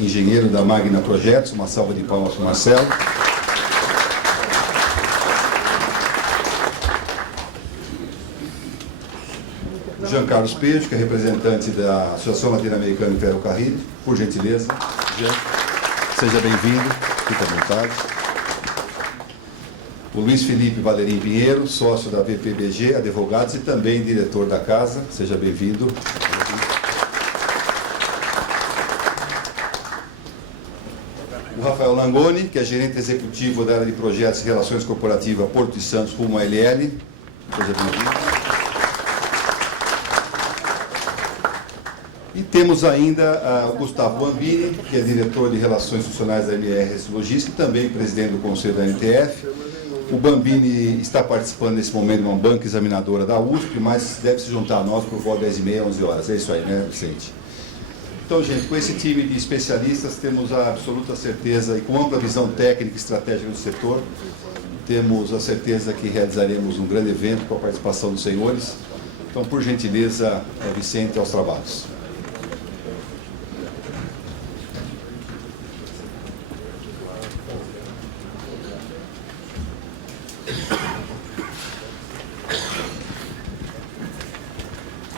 engenheiro da Magna Projetos, uma salva de palmas para o Marcelo. Jean Carlos Pejo, que é representante da Associação Latino-Americana de Ferrocarril, por gentileza. Jean, seja bem-vindo, fique à vontade. O Luiz Felipe Valerim Pinheiro, sócio da VPBG, advogados e também diretor da casa, seja bem-vindo. O Rafael Langoni, que é gerente executivo da área de projetos e relações corporativas Porto de Santos, Rumo ALL, seja bem-vindo. E temos ainda o Gustavo Bambini, que é diretor de Relações Institucionais da MRS Logística e também presidente do Conselho da NTF. O Bambini está participando nesse momento de uma banca examinadora da USP, mas deve se juntar a nós por volta de 10h30, 11 horas. É isso aí, né, Vicente? Então, gente, com esse time de especialistas, temos a absoluta certeza, e com ampla visão técnica e estratégica do setor, temos a certeza que realizaremos um grande evento com a participação dos senhores. Então, por gentileza, Vicente, aos trabalhos.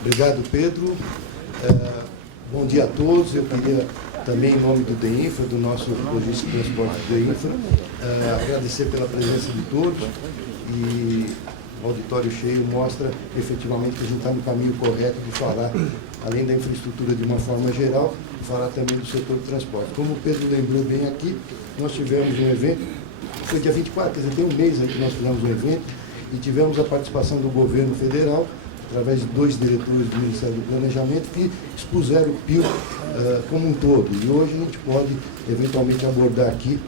Obrigado, Pedro. Bom dia a todos. Eu queria também, em nome do DEINFRA, do nosso Logística e Transporte do DEINFRA, agradecer pela presença de todos, e o auditório cheio mostra efetivamente que a gente está no caminho correto de falar, além da infraestrutura de uma forma geral, falar também do setor de transporte. Como o Pedro lembrou bem aqui, nós tivemos um evento, foi dia 24, quer dizer, tem um mês aí que nós fizemos um evento, e tivemos a participação do governo federal, através de 2 diretores do Ministério do Planejamento, que expuseram o PIO como um todo. E hoje a gente pode, eventualmente, abordar aqui,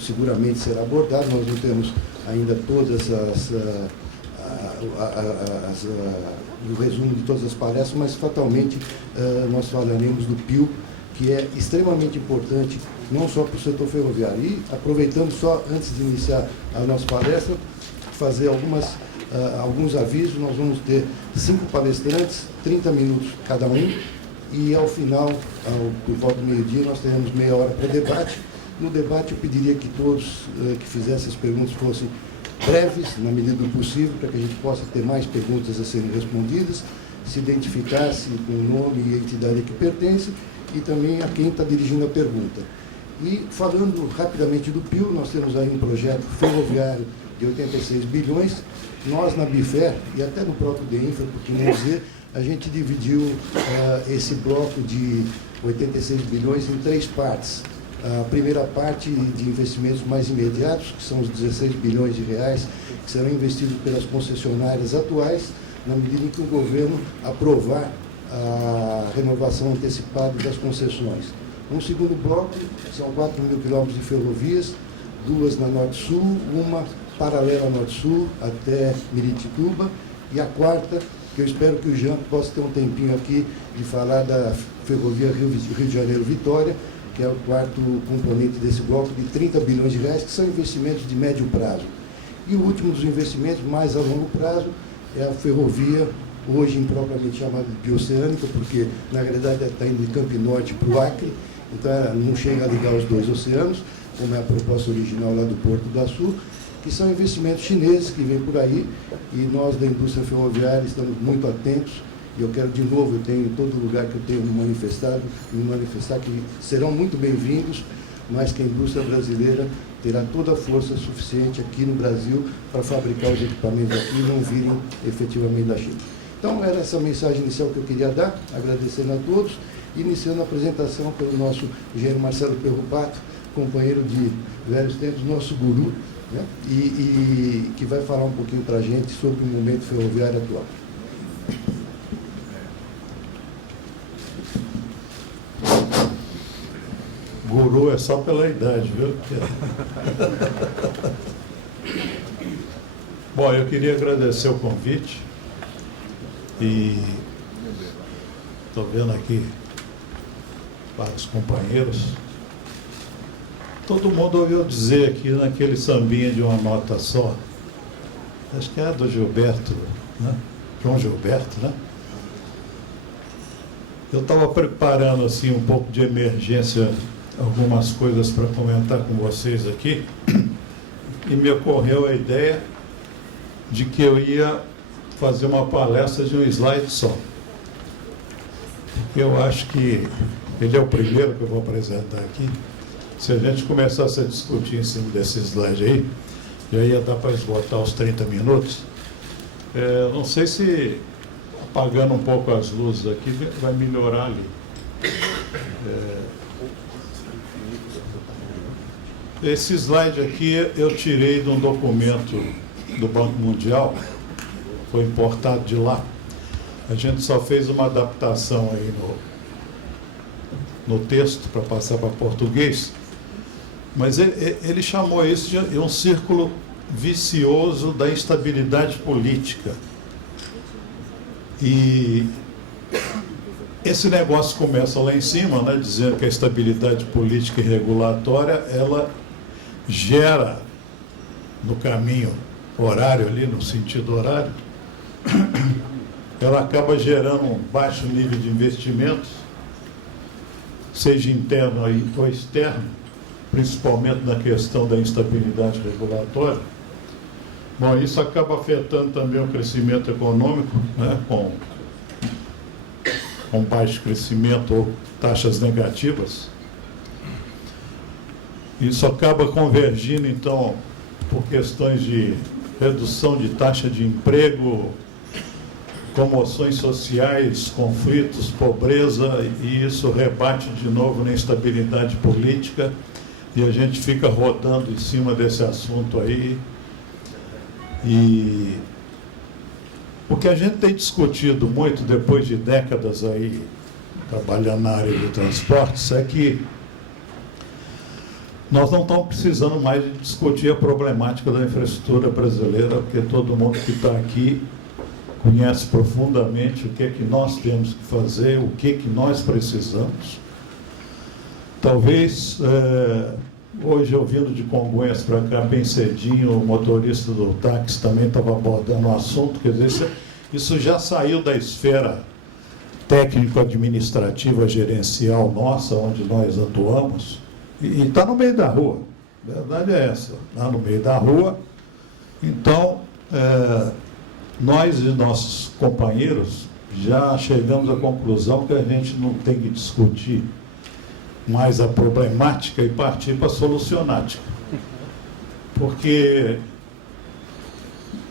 seguramente será abordado, nós não temos ainda todas o resumo de todas as palestras, mas fatalmente nós falaremos do PIO, que é extremamente importante, não só para o setor ferroviário. E, aproveitando só, antes de iniciar a nossa palestra, fazer alguns avisos. Nós vamos ter 5 palestrantes, 30 minutos cada um, e ao final, por volta do meio-dia, nós teremos meia hora para debate. No debate, eu pediria que todos que fizessem as perguntas fossem breves, na medida do possível, para que a gente possa ter mais perguntas a serem respondidas, se identificasse com o nome e a entidade a que pertence, e também a quem está dirigindo a pergunta. E, falando rapidamente do PIO, nós temos aí um projeto ferroviário de 86 bilhões, nós na BIFER, e até no próprio DEINFRA, por que não dizer, a gente dividiu esse bloco de 86 bilhões em 3 partes. A primeira parte de investimentos mais imediatos, que são os 16 bilhões de reais, que serão investidos pelas concessionárias atuais, na medida em que o governo aprovar a renovação antecipada das concessões. Um segundo bloco, são 4.000 quilômetros de ferrovias, 2 na Norte-Sul, uma paralela ao Norte-Sul até Miritituba, e a quarta, que eu espero que o Jean possa ter um tempinho aqui de falar da ferrovia Rio de Janeiro-Vitória, que é o 4º componente desse bloco de 30 bilhões de reais, que são investimentos de médio prazo. E o último dos investimentos, mais a longo prazo, é a ferrovia, hoje impropriamente chamada de bioceânica, porque na realidade está indo de Campo Norte para o Acre, então ela não chega a ligar os 2 oceanos, como é a proposta original lá do Porto do Açu, que são investimentos chineses que vêm por aí, e nós da indústria ferroviária estamos muito atentos, e eu quero de novo, eu tenho em todo lugar que eu tenho me manifestar que serão muito bem-vindos, mas que a indústria brasileira terá toda a força suficiente aqui no Brasil para fabricar os equipamentos aqui e não virem efetivamente da China. Então, era essa mensagem inicial que eu queria dar, agradecendo a todos, iniciando a apresentação pelo nosso engenheiro Marcelo Perrupato, companheiro de velhos tempos, nosso guru, né? E que vai falar um pouquinho para a gente sobre o momento ferroviário atual. Guru é só pela idade, viu? Bom, eu queria agradecer o convite e estou vendo aqui vários companheiros. Todo mundo ouviu dizer aqui naquele sambinha de uma nota só, acho que é do Gilberto, né? João Gilberto, né? Eu estava preparando assim um pouco de emergência algumas coisas para comentar com vocês aqui, e me ocorreu a ideia de que eu ia fazer uma palestra de um slide só. Eu acho que ele é o primeiro que eu vou apresentar aqui. Se a gente começasse a discutir em cima desse slide aí, já ia dar para esgotar os 30 minutos. Não sei se apagando um pouco as luzes aqui vai melhorar ali. Esse slide aqui eu tirei de um documento do Banco Mundial, foi importado de lá. A gente só fez uma adaptação aí no texto para passar para português, mas ele chamou isso de um círculo vicioso da instabilidade política. E esse negócio começa lá em cima, né, dizendo que a estabilidade política e regulatória, ela gera no caminho horário ali, no sentido horário, ela acaba gerando um baixo nível de investimentos, seja interno ou externo, principalmente na questão da instabilidade regulatória. Bom, isso acaba afetando também o crescimento econômico, né, com baixo crescimento ou taxas negativas. Isso acaba convergindo, então, por questões de redução de taxa de emprego, comoções sociais, conflitos, pobreza, e isso rebate de novo na instabilidade política, e a gente fica rodando em cima desse assunto aí. E o que a gente tem discutido muito depois de décadas aí trabalhando na área de transportes é que nós não estamos precisando mais de discutir a problemática da infraestrutura brasileira, porque todo mundo que está aqui conhece profundamente o que é que nós temos que fazer, o que é que nós precisamos. Talvez, hoje, eu vindo de Congonhas para cá bem cedinho, o motorista do táxi também estava abordando o assunto, quer dizer, isso já saiu da esfera técnico-administrativa gerencial nossa, onde nós atuamos, e está no meio da rua. A verdade é essa, está no meio da rua. Então, nós e nossos companheiros já chegamos à conclusão que a gente não tem que discutir mais a problemática e partir para a solucionática. Porque,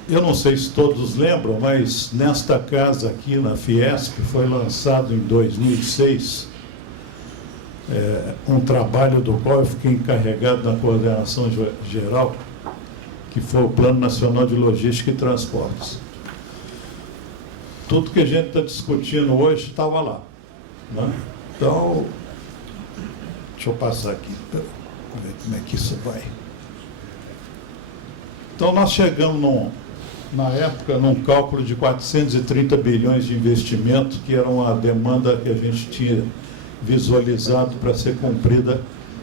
eu não sei se todos lembram, mas nesta casa aqui na Fiesp, foi lançado em 2006, um trabalho do qual eu fiquei encarregado na coordenação geral, que foi o Plano Nacional de Logística e Transportes. Tudo que a gente está discutindo hoje estava lá, né? Então, deixa eu passar aqui, para ver como é que isso vai. Então, nós chegamos, na época, num cálculo de 430 bilhões de investimento, que era uma demanda que a gente tinha visualizado para ser cumprida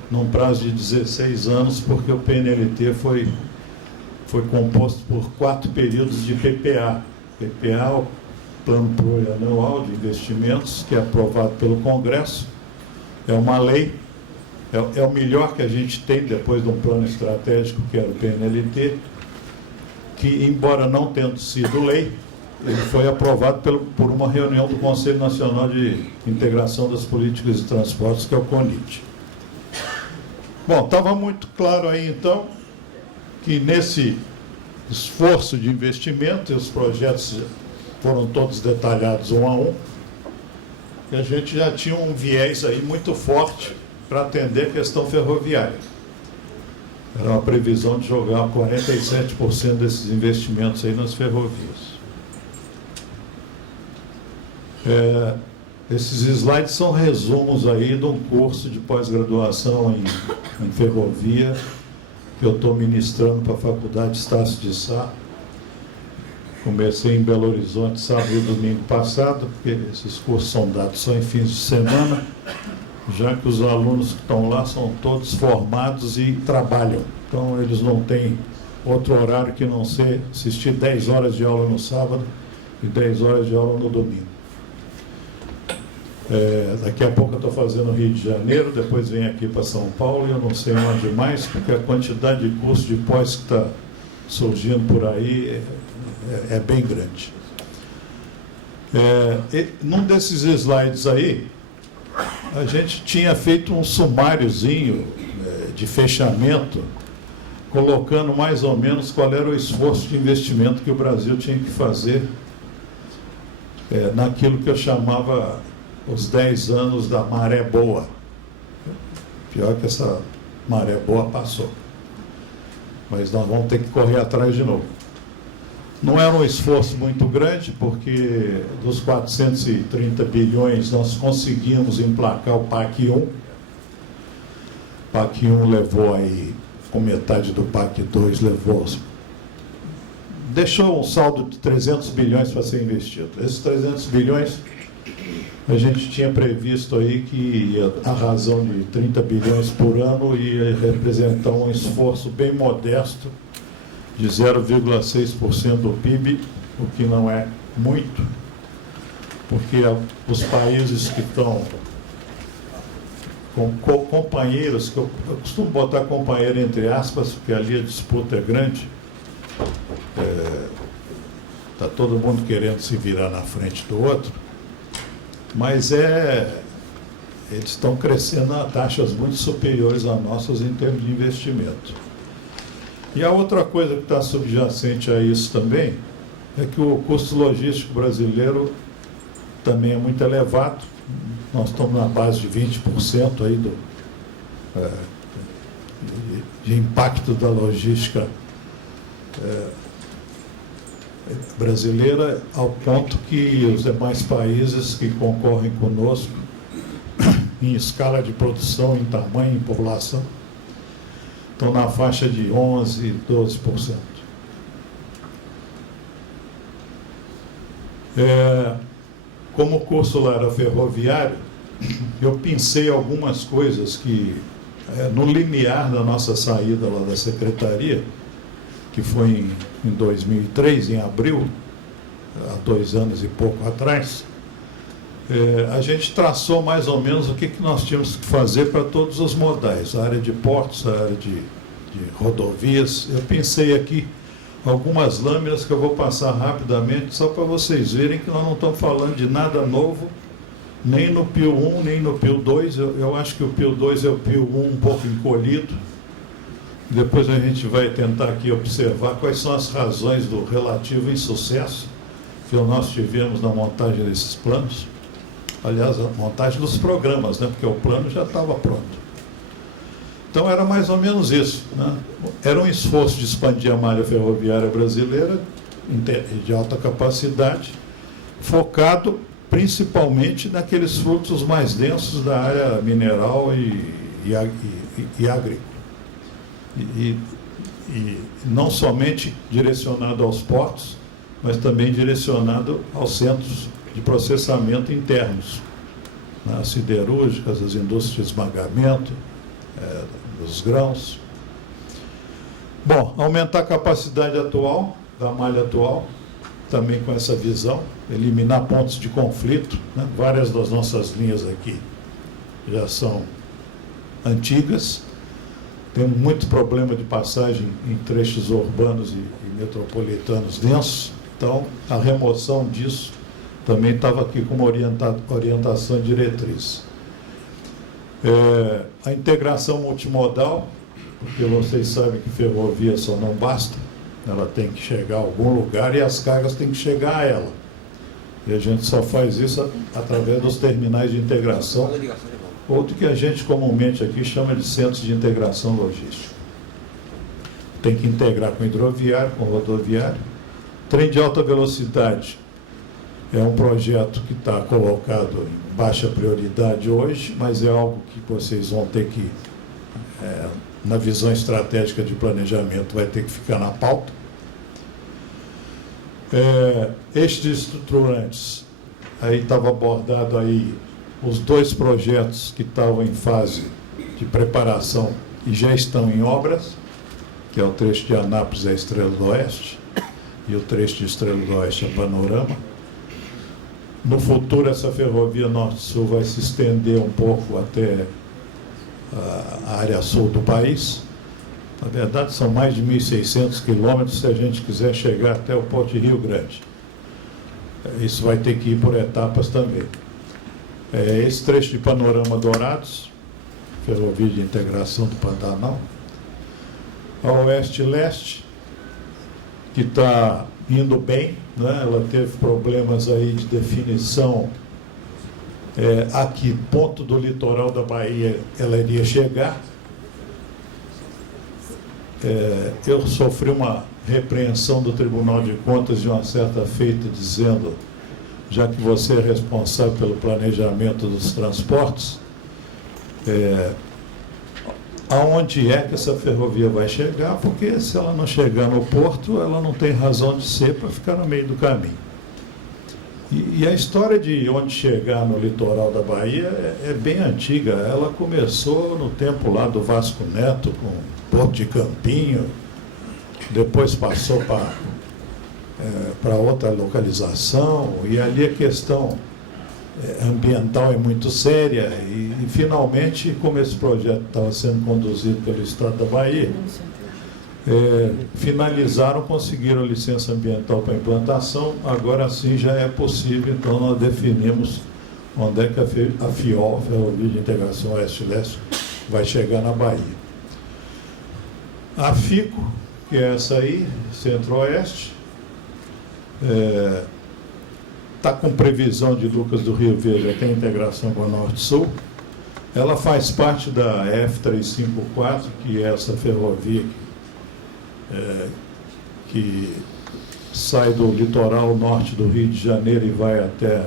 num prazo de 16 anos, porque o PNLT foi composto por 4 períodos de PPA. PPA, o Plano Plurianual de Investimentos, que é aprovado pelo Congresso, é uma lei, é o melhor que a gente tem depois de um plano estratégico, que era o PNLT, que, embora não tendo sido lei, ele foi aprovado por uma reunião do Conselho Nacional de Integração das Políticas de Transportes, que é o CONIT. Bom, estava muito claro aí, então, que nesse esforço de investimento, e os projetos foram todos detalhados um a um, e a gente já tinha um viés aí muito forte para atender a questão ferroviária. Era uma previsão de jogar 47% desses investimentos aí nas ferrovias. Esses slides são resumos aí de um curso de pós-graduação em ferrovia que eu estou ministrando para a Faculdade Estácio de Sá. Comecei em Belo Horizonte sábado e domingo passado, porque esses cursos são dados só em fins de semana, já que os alunos que estão lá são todos formados e trabalham. Então, eles não têm outro horário que não ser assistir 10 horas de aula no sábado e 10 horas de aula no domingo. Daqui a pouco eu estou fazendo Rio de Janeiro, depois venho aqui para São Paulo e eu não sei onde mais, porque a quantidade de curso de pós que está surgindo por aí é bem grande. Num desses slides aí, a gente tinha feito um sumáriozinho de fechamento, colocando mais ou menos qual era o esforço de investimento que o Brasil tinha que fazer naquilo que eu chamava os 10 anos da maré boa. Pior que essa maré boa passou. Mas nós vamos ter que correr atrás de novo. Não era um esforço muito grande, porque dos 430 bilhões nós conseguimos emplacar o PAC 1. O PAC 1 levou aí, com metade do PAC 2 levou, deixou um saldo de 300 bilhões para ser investido. Esses 300 bilhões, a gente tinha previsto aí que a razão de 30 bilhões por ano ia representar um esforço bem modesto de 0,6% do PIB, o que não é muito, porque os países que estão com companheiros, que eu costumo botar companheiro entre aspas, porque ali a disputa é grande, está todo mundo querendo se virar na frente do outro, mas eles estão crescendo a taxas muito superiores a nossas em termos de investimento. E a outra coisa que está subjacente a isso também é que o custo logístico brasileiro também é muito elevado. Nós estamos na base de 20% aí de impacto da logística brasileira, ao ponto que os demais países que concorrem conosco em escala de produção, em tamanho, em população, estão na faixa de 11%, 12%. Como o curso lá era ferroviário, eu pensei algumas coisas que, no limiar da nossa saída lá da secretaria, que foi em 2003, em abril, há 2 anos e pouco atrás, a gente traçou mais ou menos o que nós tínhamos que fazer para todos os modais, a área de portos, a área de rodovias. Eu pensei aqui algumas lâminas que eu vou passar rapidamente, só para vocês verem que nós não estamos falando de nada novo, nem no PIL 1, nem no PIL 2. Eu acho que o PIL 2 é o PIL 1 um pouco encolhido. Depois a gente vai tentar aqui observar quais são as razões do relativo insucesso que nós tivemos na montagem desses planos. Aliás, a montagem dos programas, né? Porque o plano já estava pronto. Então era mais ou menos isso, né? Era um esforço de expandir a malha ferroviária brasileira de alta capacidade, focado principalmente naqueles fluxos mais densos da área mineral e agrícola. E não somente direcionado aos portos, mas também direcionado aos centros de processamento internos, né? As siderúrgicas, as indústrias de esmagamento, dos grãos. Bom, aumentar a capacidade atual, da malha atual, também com essa visão, eliminar pontos de conflito, né? Várias das nossas linhas aqui já são antigas, temos muito problema de passagem em trechos urbanos e metropolitanos densos, então a remoção disso também estava aqui como orientação e diretriz. A integração multimodal, porque vocês sabem que ferrovia só não basta, ela tem que chegar a algum lugar e as cargas têm que chegar a ela. E a gente só faz isso através dos terminais de integração, outro que a gente comumente aqui chama de centros de integração logística. Tem que integrar com hidroviário, com rodoviário. Trem de alta velocidade é um projeto que está colocado em baixa prioridade hoje, mas é algo que vocês vão ter que, na visão estratégica de planejamento, vai ter que ficar na pauta. Eixos estruturantes, aí estava abordado aí os 2 projetos que estavam em fase de preparação e já estão em obras, que é o trecho de Anápolis à Estrela do Oeste e o trecho de Estrela do Oeste a Panorama. No futuro, essa ferrovia Norte-Sul vai se estender um pouco até a área sul do país. Na verdade, são mais de 1.600 quilômetros se a gente quiser chegar até o Porto de Rio Grande. Isso vai ter que ir por etapas também. Esse trecho de Panorama Dourados, ferrovia de integração do Pantanal, a Oeste-Leste, que está indo bem, né? Ela teve problemas aí de definição a que ponto do litoral da Bahia ela iria chegar. Eu sofri uma repreensão do Tribunal de Contas de uma certa feita, dizendo, já que você é responsável pelo planejamento dos transportes, aonde é que essa ferrovia vai chegar, porque se ela não chegar no porto, ela não tem razão de ser para ficar no meio do caminho. E a história de onde chegar no litoral da Bahia é bem antiga. Ela começou no tempo lá do Vasco Neto, com Porto de Campinho, depois passou para outra localização, e ali a questão ambiental é muito séria, e finalmente, como esse projeto estava sendo conduzido pelo Estado da Bahia, finalizaram, conseguiram licença ambiental para implantação. Agora sim já é possível, então nós definimos onde é que a FIOL, Ferrovia de Integração Oeste-Leste, vai chegar na Bahia. A FICO, que é essa aí, Centro-Oeste, está com previsão de Lucas do Rio Verde até a integração com a Norte-Sul. Ela faz parte da F354, que é essa ferrovia que sai do litoral norte do Rio de Janeiro e vai até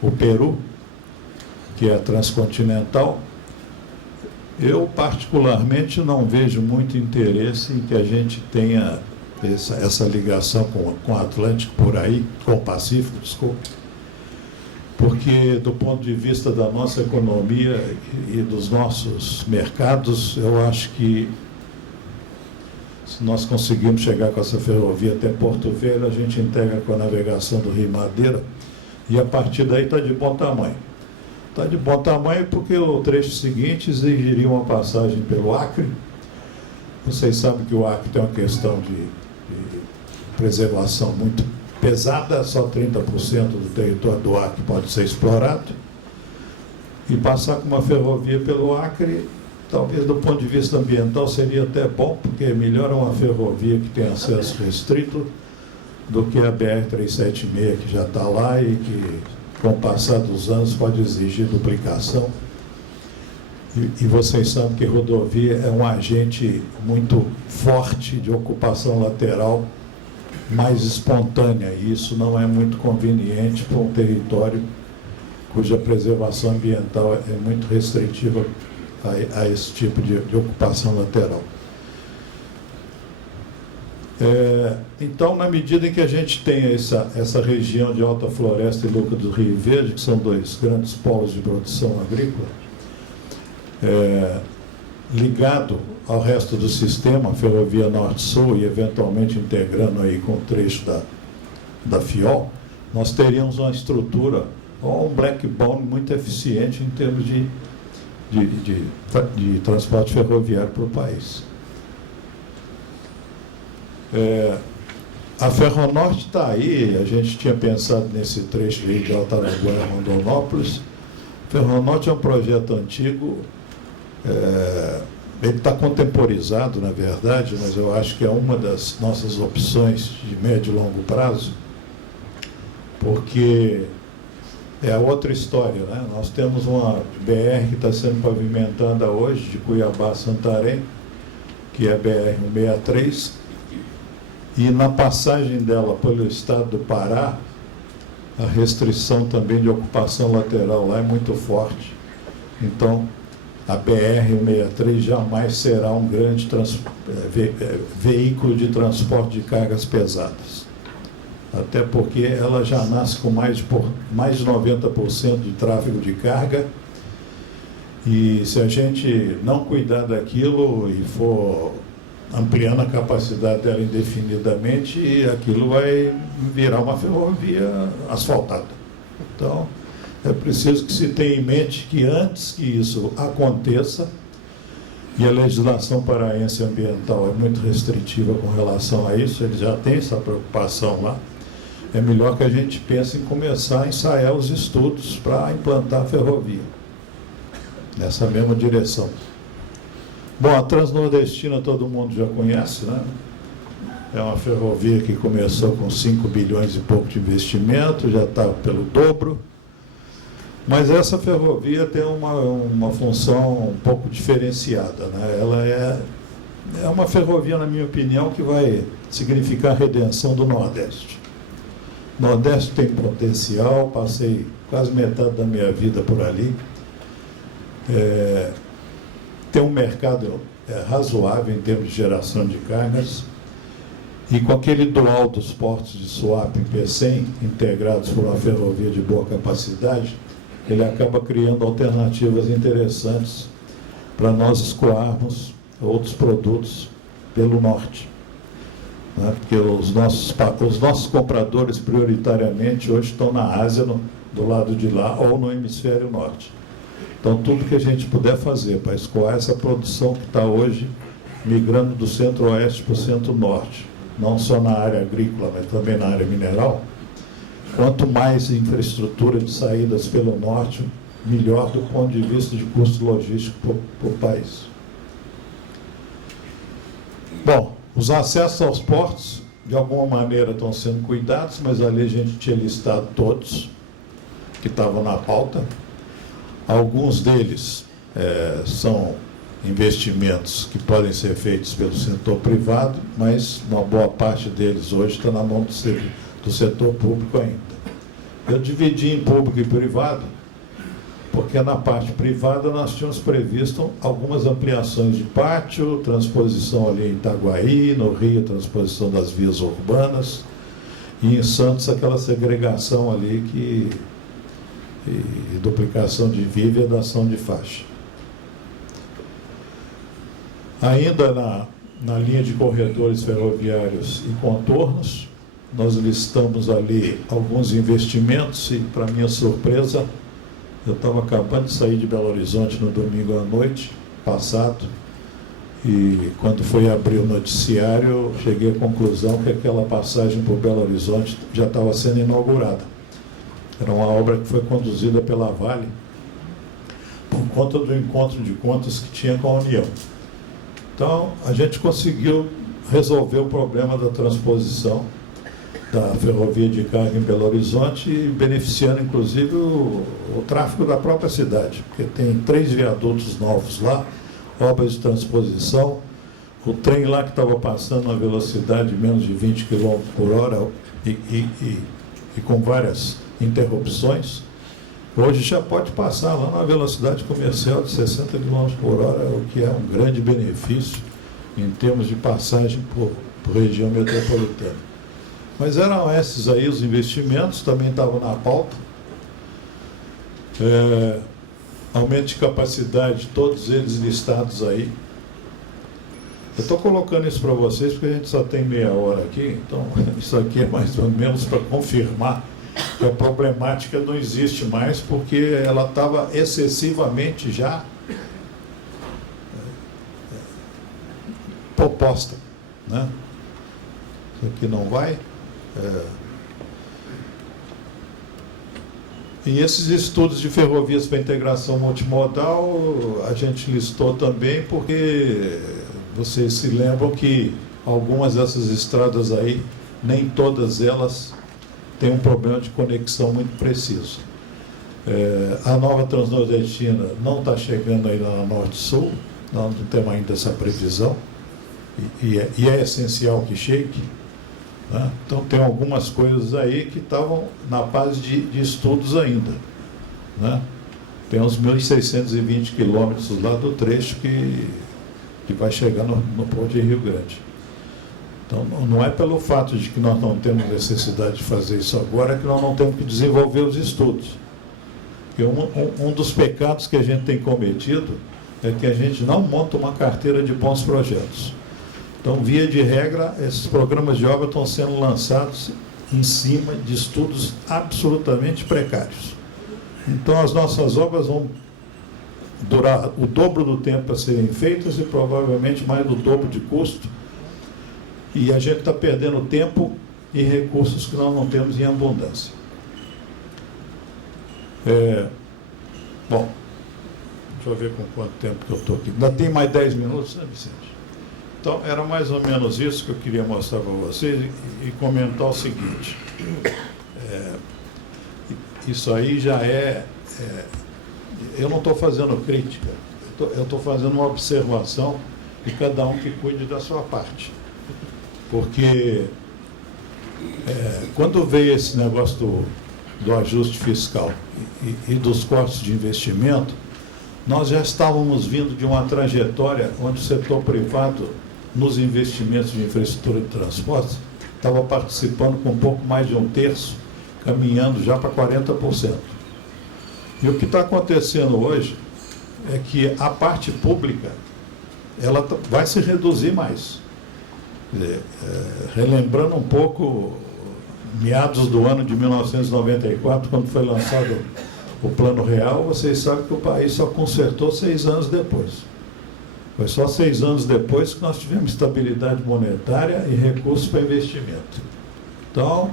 o Peru, que é a transcontinental. Eu, particularmente, não vejo muito interesse em que a gente tenha essa ligação com o Atlântico por aí, com o Pacífico, desculpe, porque do ponto de vista da nossa economia e dos nossos mercados, eu acho que se nós conseguirmos chegar com essa ferrovia até Porto Velho, a gente integra com a navegação do Rio Madeira, e a partir daí está de bom tamanho. Está de bom tamanho porque o trecho seguinte exigiria uma passagem pelo Acre. Vocês sabem que o Acre tem uma questão de preservação muito pesada, só 30% do território do Acre pode ser explorado. E passar com uma ferrovia pelo Acre, talvez do ponto de vista ambiental seria até bom, porque melhor uma ferrovia que tem acesso restrito do que a BR-376, que já está lá e que, com o passar dos anos, pode exigir duplicação. E vocês sabem que rodovia é um agente muito forte de ocupação lateral, mais espontânea, e isso não é muito conveniente para um território cuja preservação ambiental é muito restritiva a esse tipo de ocupação lateral. Então, na medida em que a gente tem essa região de Alta Floresta e Lucas do Rio Verde, que são dois grandes polos de produção agrícola, ligado ao resto do sistema, a Ferrovia Norte-Sul, e eventualmente integrando aí com o trecho da FIOL, nós teríamos uma estrutura, ou um backbone muito eficiente em termos de transporte ferroviário para o país. A Ferronorte está aí, a gente tinha pensado nesse trecho aí de Alta Lagoa a Rondonópolis. A Ferronorte é um projeto antigo, ele está contemporizado, na verdade, mas eu acho que é uma das nossas opções de médio e longo prazo, porque é outra história, né? Nós temos uma BR que está sendo pavimentada hoje, de Cuiabá a Santarém, que é a BR-163, e na passagem dela pelo estado do Pará, a restrição também de ocupação lateral lá é muito forte. Então, a BR-163 jamais será um grande veículo de transporte de cargas pesadas. Até porque ela já nasce com mais de 90% de tráfego de carga, e se a gente não cuidar daquilo e for ampliando a capacidade dela indefinidamente, aquilo vai virar uma ferrovia asfaltada. Então, é preciso que se tenha em mente que antes que isso aconteça, e a legislação paraense ambiental é muito restritiva com relação a isso, ele já tem essa preocupação lá, é melhor que a gente pense em começar a ensaiar os estudos para implantar a ferrovia, nessa mesma direção. Bom, a Transnordestina todo mundo já conhece, né? É uma ferrovia que começou com 5 bilhões e pouco de investimento, já está pelo dobro. Mas essa ferrovia tem uma função um pouco diferenciada, né? Ela é uma ferrovia, na minha opinião, que vai significar a redenção do Nordeste. O Nordeste tem potencial, passei quase metade da minha vida por ali. Tem um mercado razoável em termos de geração de cargas. E com aquele dual dos portos de Suape e Pecém, integrados por uma ferrovia de boa capacidade, ele acaba criando alternativas interessantes para nós escoarmos outros produtos pelo norte, né? Porque os nossos compradores, prioritariamente, hoje estão na Ásia, do lado de lá, ou no hemisfério norte. Então, tudo que a gente puder fazer para escoar essa produção que está hoje migrando do centro-oeste para o centro-norte, não só na área agrícola, mas também na área mineral, quanto mais infraestrutura de saídas pelo norte, melhor do ponto de vista de custo logístico para o país. Bom, os acessos aos portos, de alguma maneira, estão sendo cuidados, mas ali a gente tinha listado todos que estavam na pauta. Alguns deles são investimentos que podem ser feitos pelo setor privado, mas uma boa parte deles hoje está na mão do setor público ainda. Eu dividi em público e privado, porque na parte privada nós tínhamos previsto algumas ampliações de pátio, transposição ali em Itaguaí, no Rio, transposição das vias urbanas, e em Santos aquela segregação ali e duplicação de via e vedação de faixa. Ainda na linha de corredores ferroviários e contornos, nós listamos ali alguns investimentos e, para minha surpresa, eu estava acabando de sair de Belo Horizonte no domingo à noite passado e, quando fui abrir o noticiário, eu cheguei à conclusão que aquela passagem por Belo Horizonte já estava sendo inaugurada. Era uma obra que foi conduzida pela Vale por conta do encontro de contas que tinha com a União. Então, a gente conseguiu resolver o problema da transposição da ferrovia de carga em Belo Horizonte, beneficiando, inclusive, o tráfego da própria cidade, porque tem 3 viadutos novos lá, obras de transposição, o trem lá que estava passando a velocidade de menos de 20 km por hora e com várias interrupções, hoje já pode passar lá na velocidade comercial de 60 km por hora, o que é um grande benefício em termos de passagem por região metropolitana. Mas eram esses aí os investimentos, também estavam na pauta. Aumento de capacidade, todos eles listados aí. Eu estou colocando isso para vocês porque a gente só tem meia hora aqui, então isso aqui é mais ou menos para confirmar que a problemática não existe mais, porque ela estava excessivamente já proposta, né? Isso aqui não vai. E esses estudos de ferrovias para integração multimodal, a gente listou também porque vocês se lembram que algumas dessas estradas aí, nem todas elas têm um problema de conexão muito preciso. A nova Transnordestina não está chegando aí na Norte-Sul, não temos ainda essa previsão, e é essencial que chegue. Né? Então, tem algumas coisas aí que estavam na fase de estudos ainda. Né? Tem uns 1.620 quilômetros lá do trecho que vai chegar no Porto de Rio Grande. Então, não é pelo fato de que nós não temos necessidade de fazer isso agora que nós não temos que desenvolver os estudos. Porque um dos pecados que a gente tem cometido é que a gente não monta uma carteira de bons projetos. Então, via de regra, esses programas de obra estão sendo lançados em cima de estudos absolutamente precários. Então, as nossas obras vão durar o dobro do tempo para serem feitas e provavelmente mais do dobro de custo. E a gente está perdendo tempo e recursos que nós não temos em abundância. Bom, deixa eu ver com quanto tempo que eu estou aqui. Ainda tem mais 10 minutos, né, Vicente? Então, era mais ou menos isso que eu queria mostrar para vocês e comentar o seguinte. Isso aí já eu não estou fazendo crítica, eu estou fazendo uma observação de cada um que cuide da sua parte. Porque quando veio esse negócio do ajuste fiscal e dos cortes de investimento, nós já estávamos vindo de uma trajetória onde o setor privado, nos investimentos de infraestrutura de transporte, estava participando com um pouco mais de 1/3, caminhando já para 40%. E o que está acontecendo hoje é que a parte pública ela vai se reduzir mais. Relembrando um pouco meados do ano de 1994, quando foi lançado o Plano Real, vocês sabem que o país só consertou 6 anos depois. Foi só 6 anos depois que nós tivemos estabilidade monetária e recursos para investimento. Então,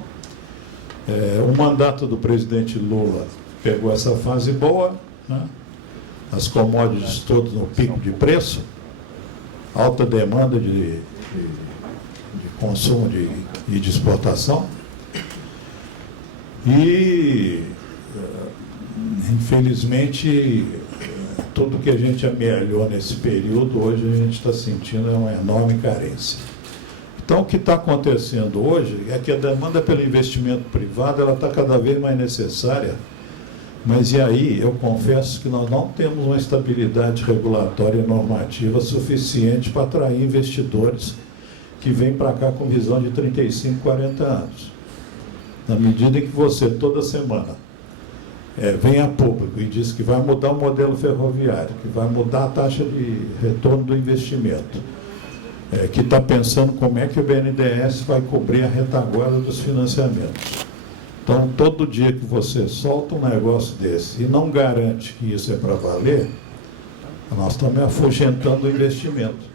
o mandato do presidente Lula pegou essa fase boa, né? As commodities todas no pico de preço, alta demanda de consumo e de exportação. E, infelizmente, tudo que a gente amealhou nesse período, hoje a gente está sentindo uma enorme carência. Então, o que está acontecendo hoje é que a demanda pelo investimento privado ela está cada vez mais necessária, mas e aí eu confesso que nós não temos uma estabilidade regulatória e normativa suficiente para atrair investidores que vêm para cá com visão de 35, 40 anos. Na medida em que você, toda semana, vem a público e diz que vai mudar o modelo ferroviário, que vai mudar a taxa de retorno do investimento, que está pensando como é que o BNDES vai cobrir a retaguarda dos financiamentos. Então, todo dia que você solta um negócio desse e não garante que isso é para valer, nós estamos afugentando o investimento.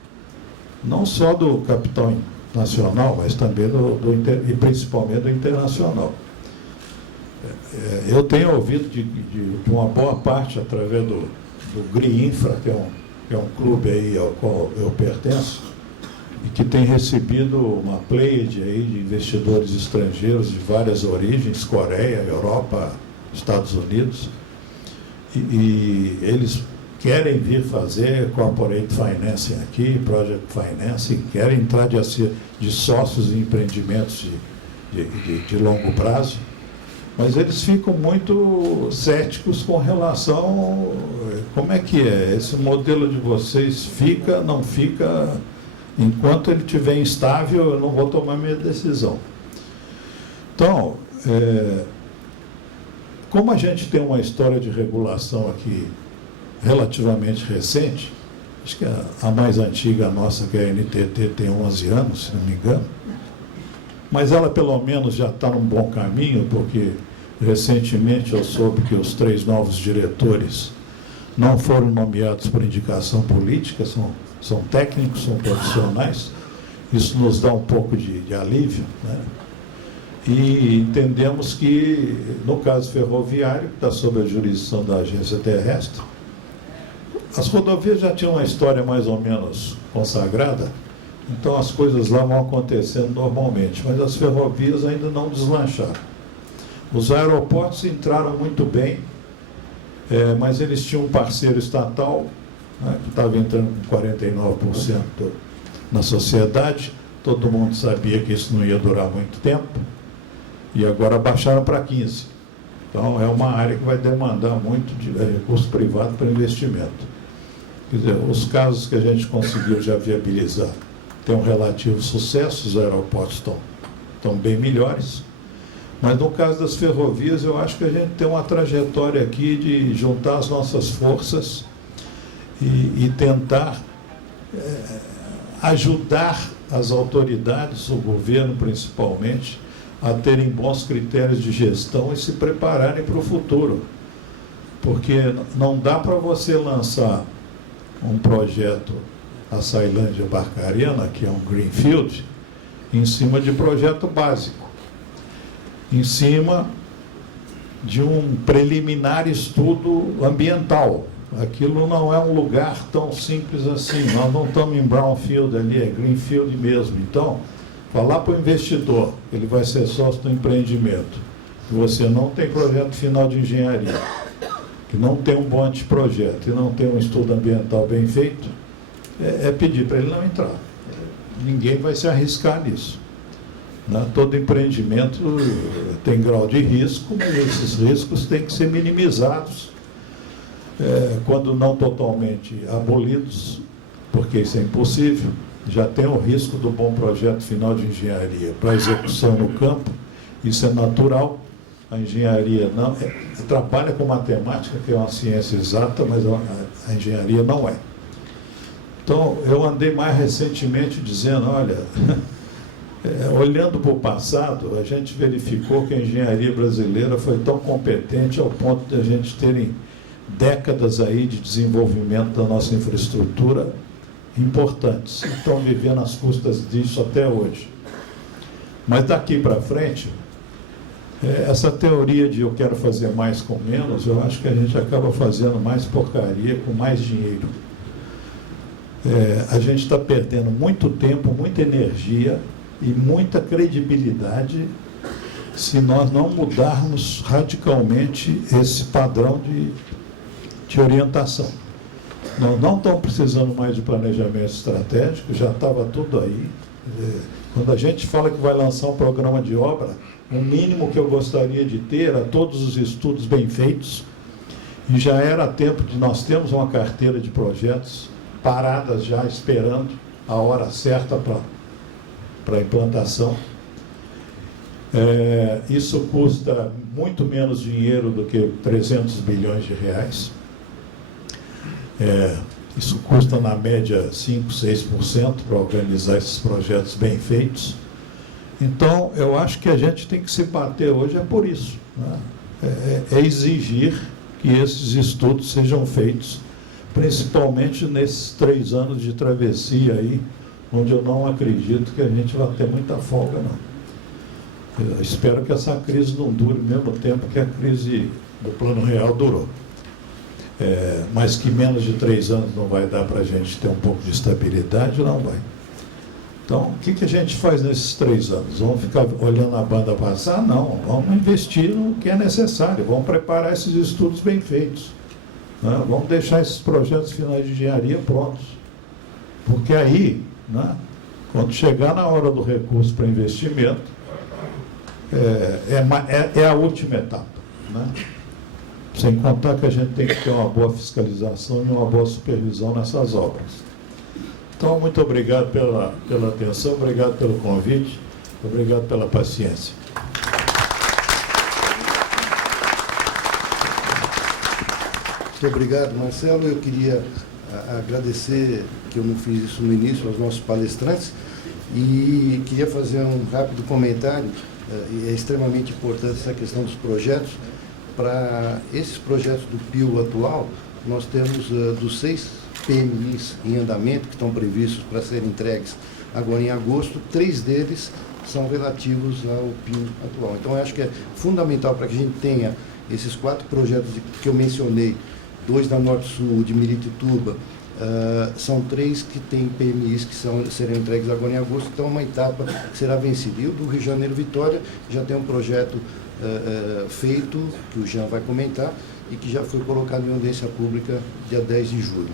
Não só do capital nacional, mas também e principalmente do internacional. Eu tenho ouvido de uma boa parte, através do GRI Infra, que é um clube aí ao qual eu pertenço, e que tem recebido uma pleiade aí de investidores estrangeiros de várias origens, Coreia, Europa, Estados Unidos, e eles querem vir fazer corporate financing aqui, project financing, querem entrar de sócios em empreendimentos de longo prazo, mas eles ficam muito céticos com relação como é que é, esse modelo de vocês fica, não fica, enquanto ele estiver instável, eu não vou tomar minha decisão. Então, como a gente tem uma história de regulação aqui relativamente recente, acho que a mais antiga nossa, que é a NTT, tem 11 anos, se não me engano, mas ela pelo menos já está num bom caminho, porque recentemente eu soube que os 3 novos diretores não foram nomeados por indicação política, são técnicos, são profissionais, isso nos dá um pouco de alívio, né? E entendemos que, no caso ferroviário, que está sob a jurisdição da Agência Terrestre, as rodovias já tinham uma história mais ou menos consagrada, então as coisas lá vão acontecendo normalmente, mas as ferrovias ainda não deslancharam. Os aeroportos entraram muito bem, mas eles tinham um parceiro estatal, né, que estava entrando com 49% na sociedade, todo mundo sabia que isso não ia durar muito tempo, e agora baixaram para 15%. Então, é uma área que vai demandar muito de recurso privado para investimento. Quer dizer, os casos que a gente conseguiu já viabilizar têm um relativo sucesso, os aeroportos estão bem melhores, mas no caso das ferrovias, eu acho que a gente tem uma trajetória aqui de juntar as nossas forças e tentar ajudar as autoridades, o governo principalmente, a terem bons critérios de gestão e se prepararem para o futuro. Porque não dá para você lançar um projeto, a Ceilândia Barcarena, que é um greenfield, em cima de projeto básico, em cima de um preliminar estudo ambiental. Aquilo não é um lugar tão simples assim. Nós não estamos em brownfield ali, é greenfield mesmo. Então, falar para o investidor que ele vai ser sócio do empreendimento, que você não tem projeto final de engenharia, que não tem um bom anteprojeto e não tem um estudo ambiental bem feito, é pedir para ele não entrar. Ninguém vai se arriscar nisso. Né? Todo empreendimento tem grau de risco, mas esses riscos têm que ser minimizados, quando não totalmente abolidos, porque isso é impossível. Já tem o risco do bom projeto final de engenharia para execução no campo, isso é natural. A engenharia não trabalha com matemática, que é uma ciência exata, mas a engenharia não é. Então, eu andei mais recentemente dizendo, olha, olhando para o passado, a gente verificou que a engenharia brasileira foi tão competente ao ponto de a gente terem décadas aí de desenvolvimento da nossa infraestrutura importantes. E estão vivendo às custas disso até hoje. Mas daqui para frente, essa teoria de eu quero fazer mais com menos, eu acho que a gente acaba fazendo mais porcaria com mais dinheiro. A gente está perdendo muito tempo, muita energia e muita credibilidade se nós não mudarmos radicalmente esse padrão de orientação. Nós não estamos precisando mais de planejamento estratégico, já estava tudo aí. Quando a gente fala que vai lançar um programa de obra, o mínimo que eu gostaria de ter era todos os estudos bem feitos, e já era tempo de nós termos uma carteira de projetos paradas já esperando a hora certa para a implantação. Isso custa muito menos dinheiro do que 300 bilhões de reais. Isso custa, na média, 5%, 6% para organizar esses projetos bem feitos. Então, eu acho que a gente tem que se bater hoje por isso, né? Exigir que esses estudos sejam feitos, principalmente nesses 3 anos de travessia aí, onde eu não acredito que a gente vai ter muita folga, não. Eu espero que essa crise não dure o mesmo tempo que a crise do Plano Real durou. Mas que menos de 3 anos não vai dar para a gente ter um pouco de estabilidade, não vai. Então, o que a gente faz nesses 3 anos? Vamos ficar olhando a banda passar? Não, vamos investir no que é necessário, vamos preparar esses estudos bem feitos, né? Vamos deixar esses projetos finais de engenharia prontos. Porque aí, né, quando chegar na hora do recurso para investimento, é a última etapa, né? Sem contar que a gente tem que ter uma boa fiscalização e uma boa supervisão nessas obras. Então, muito obrigado pela atenção, obrigado pelo convite, obrigado pela paciência. Muito obrigado, Marcelo. Eu queria agradecer, que eu não fiz isso no início, aos nossos palestrantes, e queria fazer um rápido comentário. É extremamente importante essa questão dos projetos. Para esses projetos do PIL atual, nós temos dos 6 PMIs em andamento, que estão previstos para serem entregues agora em agosto, 3 deles são relativos ao PIL atual. Então, eu acho que é fundamental para que a gente tenha esses 4 projetos que eu mencionei, 2 da Norte-Sul, de Miritituba, são 3 que têm PMIs que serão entregues agora em agosto, então uma etapa que será vencida. E o do Rio de Janeiro Vitória já tem um projeto feito, que o Jean vai comentar, e que já foi colocado em audiência pública dia 10 de julho.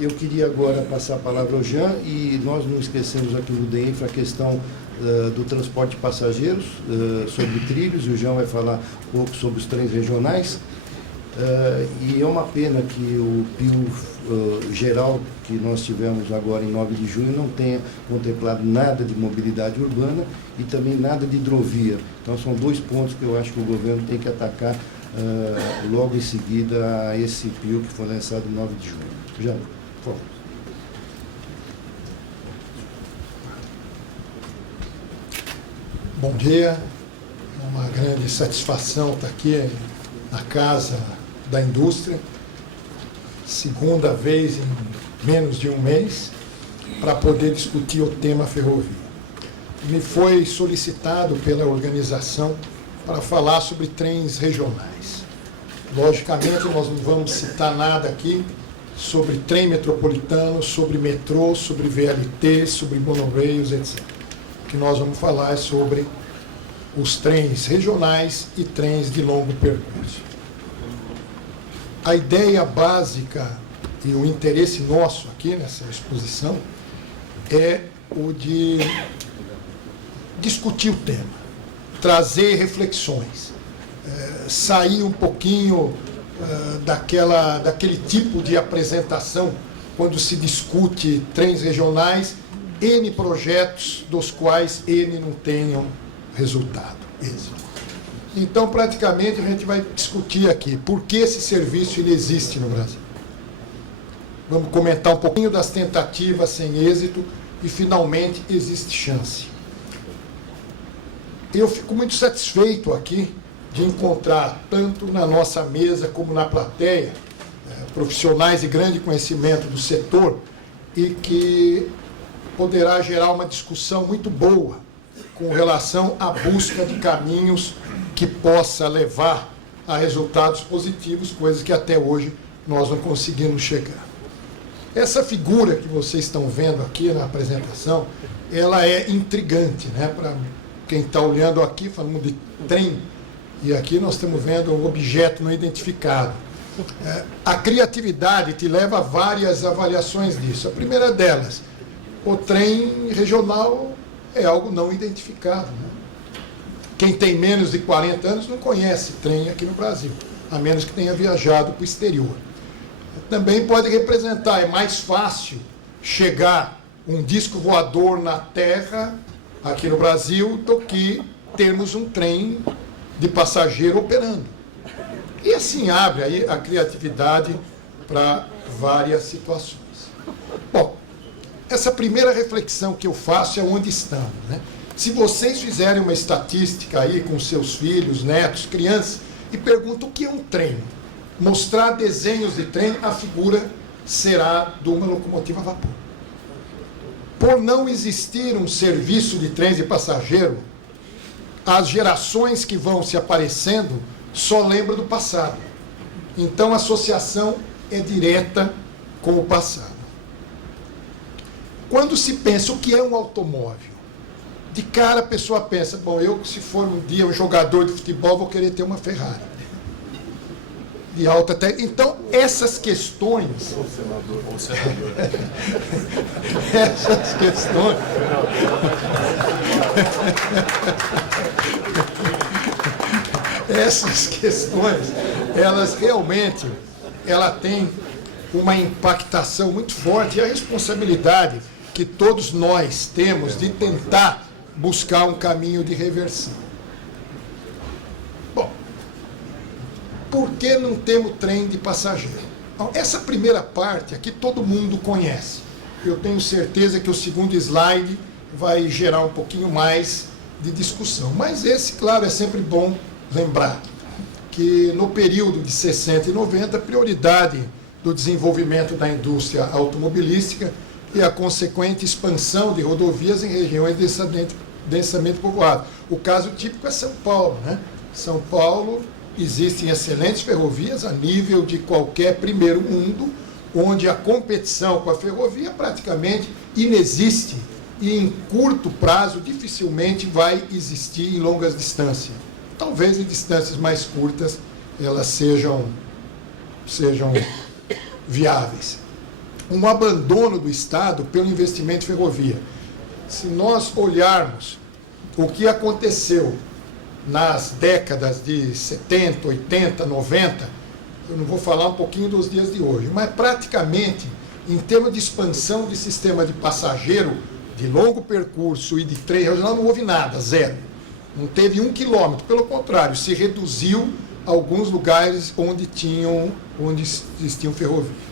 Eu queria agora passar a palavra ao Jean, e nós não esquecemos aqui no DENFRA a questão do transporte de passageiros sobre trilhos, e o Jean vai falar um pouco sobre os trens regionais. E é uma pena que o PIL geral que nós tivemos agora em 9 de junho não tenha contemplado nada de mobilidade urbana e também nada de hidrovia. Então, são 2 pontos que eu acho que o governo tem que atacar logo em seguida a esse PIL que foi lançado em 9 de junho. Já, por favor. Bom dia, é uma grande satisfação estar aqui na Casa da Indústria, segunda vez em menos de um mês, para poder discutir o tema ferrovia. Me foi solicitado pela organização para falar sobre trens regionais. Logicamente, nós não vamos citar nada aqui sobre trem metropolitano, sobre metrô, sobre VLT, sobre monorails, etc. O que nós vamos falar é sobre os trens regionais e trens de longo percurso. A ideia básica e o interesse nosso aqui nessa exposição é o de discutir o tema, trazer reflexões, sair um pouquinho daquele tipo de apresentação quando se discute trens regionais, N projetos dos quais N não tenham resultado, êxito. Então, praticamente, a gente vai discutir aqui por que esse serviço ele existe no Brasil. Vamos comentar um pouquinho das tentativas sem êxito e, finalmente, existe chance. Eu fico muito satisfeito aqui de encontrar, tanto na nossa mesa como na plateia, profissionais de grande conhecimento do setor e que poderá gerar uma discussão muito boa com relação à busca de caminhos que possa levar a resultados positivos, coisas que até hoje nós não conseguimos chegar. Essa figura que vocês estão vendo aqui na apresentação, ela é intrigante, né? Para quem está olhando aqui, falamos de trem, e aqui nós estamos vendo um objeto não identificado. A criatividade te leva a várias avaliações disso. A primeira delas, o trem regional é algo não identificado, né? Quem tem menos de 40 anos não conhece trem aqui no Brasil, a menos que tenha viajado para o exterior. Também pode representar, é mais fácil chegar um disco voador na Terra, aqui no Brasil, do que termos um trem de passageiro operando. E assim abre aí a criatividade para várias situações. Bom, essa primeira reflexão que eu faço é onde estamos, né? Se vocês fizerem uma estatística aí com seus filhos, netos, crianças, e perguntam o que é um trem, mostrar desenhos de trem, a figura será de uma locomotiva a vapor. Por não existir um serviço de trens de passageiro, as gerações que vão se aparecendo só lembram do passado. Então a associação é direta com o passado. Quando se pensa o que é um automóvel, de cara a pessoa pensa, bom, eu se for um dia um jogador de futebol vou querer ter uma Ferrari. De alta até. Então, essas questões. Ou senador. Essas questões. Essas questões, elas realmente têm uma impactação muito forte e a responsabilidade que todos nós temos de tentar buscar um caminho de reversão. Bom, por que não temos trem de passageiro? Bom, essa primeira parte aqui todo mundo conhece. Eu tenho certeza que o segundo slide vai gerar um pouquinho mais de discussão. Mas esse, claro, é sempre bom lembrar que no período de 60 e 90, a prioridade do desenvolvimento da indústria automobilística e a consequente expansão de rodovias em regiões densamente povoadas. O caso típico é São Paulo, né? São Paulo, existem excelentes ferrovias a nível de qualquer primeiro mundo, onde a competição com a ferrovia praticamente inexiste e em curto prazo dificilmente vai existir em longas distâncias. Talvez em distâncias mais curtas elas sejam viáveis. Um abandono do Estado pelo investimento em ferrovia. Se nós olharmos o que aconteceu nas décadas de 70, 80, 90, eu não vou falar um pouquinho dos dias de hoje, mas praticamente, em termos de expansão de sistema de passageiro, de longo percurso e de trem regional, não houve nada, zero. Não teve 1 quilômetro, pelo contrário, se reduziu alguns lugares onde existiam ferrovias.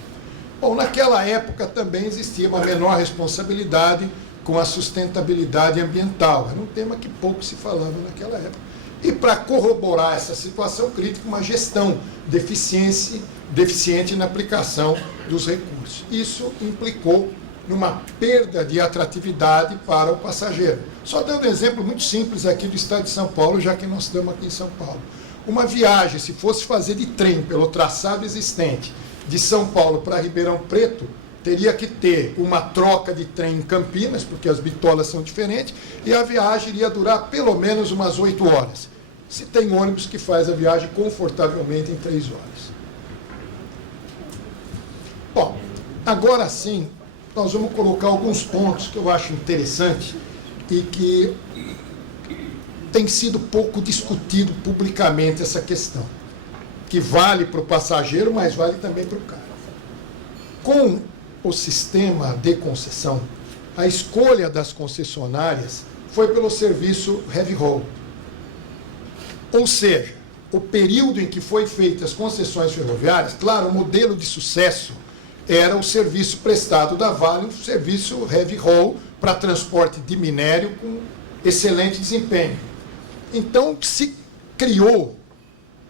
Bom, naquela época também existia uma menor responsabilidade com a sustentabilidade ambiental. Era um tema que pouco se falava naquela época. E para corroborar essa situação crítica, uma gestão deficiente na aplicação dos recursos. Isso implicou numa perda de atratividade para o passageiro. Só dando um exemplo muito simples aqui do estado de São Paulo, já que nós estamos aqui em São Paulo. Uma viagem, se fosse fazer de trem pelo traçado existente de São Paulo para Ribeirão Preto, teria que ter uma troca de trem em Campinas, porque as bitolas são diferentes, e a viagem iria durar pelo menos umas 8 horas. Se tem ônibus que faz a viagem confortavelmente em 3 horas. Bom, agora sim, nós vamos colocar alguns pontos que eu acho interessante e que tem sido pouco discutido publicamente essa questão, que vale para o passageiro, mas vale também para o cara. Com o sistema de concessão, a escolha das concessionárias foi pelo serviço heavy haul. Ou seja, o período em que foi feitas as concessões ferroviárias, claro, o modelo de sucesso era o serviço prestado da Vale, um serviço heavy haul para transporte de minério com excelente desempenho. Então, se criou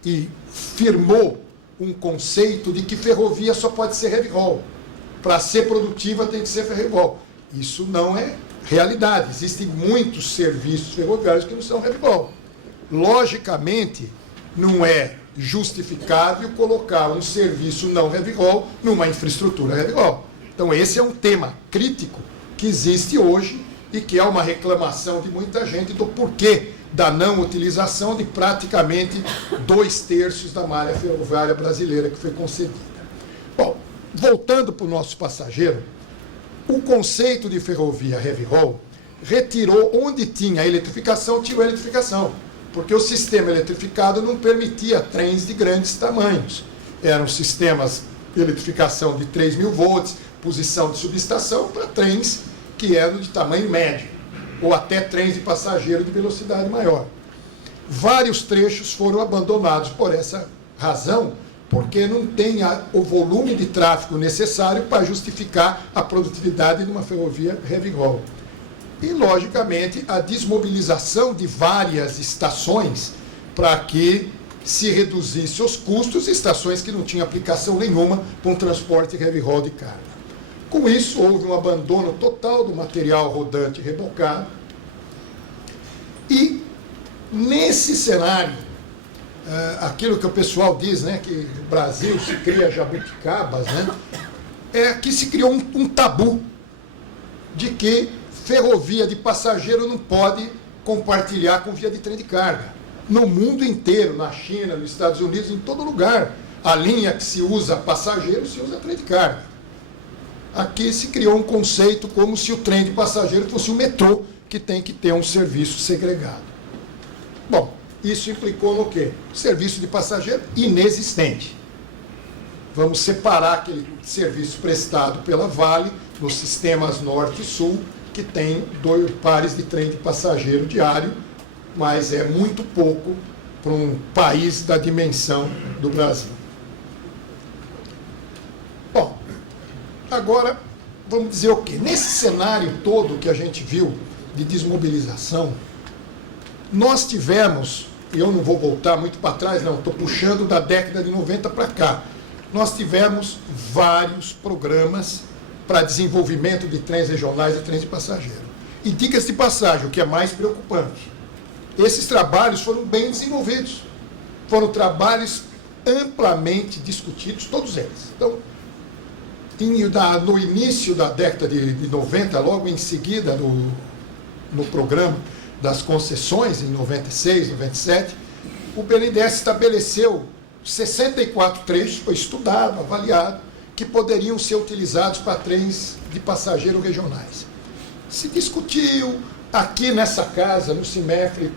e firmou um conceito de que ferrovia só pode ser heavy haul. Para ser produtiva tem que ser heavy haul. Isso não é realidade. Existem muitos serviços ferroviários que não são heavy haul. Logicamente, não é justificável colocar um serviço não heavy haul numa infraestrutura heavy haul. Então, esse é um tema crítico que existe hoje e que é uma reclamação de muita gente do porquê da não utilização de praticamente 2/3 da malha ferroviária brasileira que foi concedida. Bom, voltando para o nosso passageiro, o conceito de ferrovia heavy haul retirou onde tinha eletrificação, tinha eletrificação, porque o sistema eletrificado não permitia trens de grandes tamanhos. Eram sistemas de eletrificação de 3.000 volts, posição de subestação, para trens que eram de tamanho médio, ou até trens de passageiro de velocidade maior. Vários trechos foram abandonados por essa razão, porque não tem o volume de tráfego necessário para justificar a produtividade de uma ferrovia heavy haul. E, logicamente, a desmobilização de várias estações para que se reduzisse os custos, estações que não tinham aplicação nenhuma para um transporte heavy haul de carga. Com isso, houve um abandono total do material rodante rebocado. E, nesse cenário, aquilo que o pessoal diz, né, que no Brasil se cria jabuticabas, né, é que se criou um tabu de que ferrovia de passageiro não pode compartilhar com via de trem de carga. No mundo inteiro, na China, nos Estados Unidos, em todo lugar, a linha que se usa passageiro se usa trem de carga. Aqui se criou um conceito como se o trem de passageiro fosse o metrô, que tem que ter um serviço segregado. Bom, isso implicou no quê? Serviço de passageiro inexistente. Vamos separar aquele serviço prestado pela Vale nos sistemas norte e sul, que tem 2 pares de trem de passageiro diário, mas é muito pouco para um país da dimensão do Brasil. Bom, agora vamos dizer o quê? Nesse cenário todo que a gente viu de desmobilização, nós tivemos, e eu não vou voltar muito para trás, não, estou puxando da década de 90 para cá, nós tivemos vários programas para desenvolvimento de trens regionais e trens de passageiro. E dicas de passagem, o que é mais preocupante. Esses trabalhos foram bem desenvolvidos. Foram trabalhos amplamente discutidos, todos eles. Então, no início da década de 90, logo em seguida, no programa das concessões, em 96, 97, o BNDES estabeleceu 64 trechos, foi estudado, avaliado, que poderiam ser utilizados para trens de passageiro regionais. Se discutiu, aqui nessa casa, no CIMEFRE,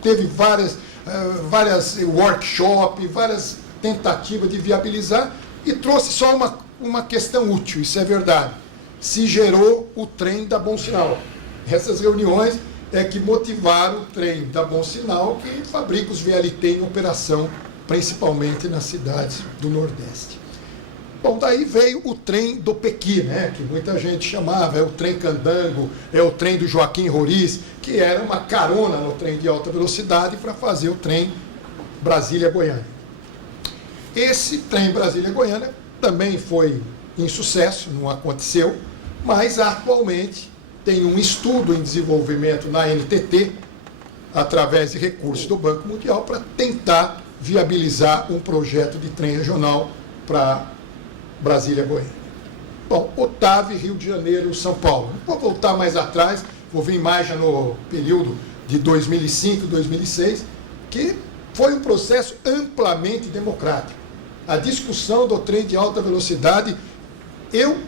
teve várias workshops, várias tentativas de viabilizar, e trouxe só uma questão útil, isso é verdade. Se gerou o trem da Bom Sinal. Essas reuniões é que motivaram o trem da Bom Sinal, que fabrica os VLT em operação, principalmente nas cidades do Nordeste. Bom, daí veio o trem do Pequi, né, que muita gente chamava, é o trem Candango, é o trem do Joaquim Roriz, que era uma carona no trem de alta velocidade para fazer o trem Brasília-Goiânia. Esse trem Brasília-Goiânia também foi insucesso, não aconteceu, mas atualmente tem um estudo em desenvolvimento na NTT, através de recursos do Banco Mundial, para tentar viabilizar um projeto de trem regional para Brasília-Goiânia. Bom, Otávio, Rio de Janeiro, São Paulo. Vou voltar mais atrás, vou vir mais já no período de 2005, 2006, que foi um processo amplamente democrático. A discussão do trem de alta velocidade, eu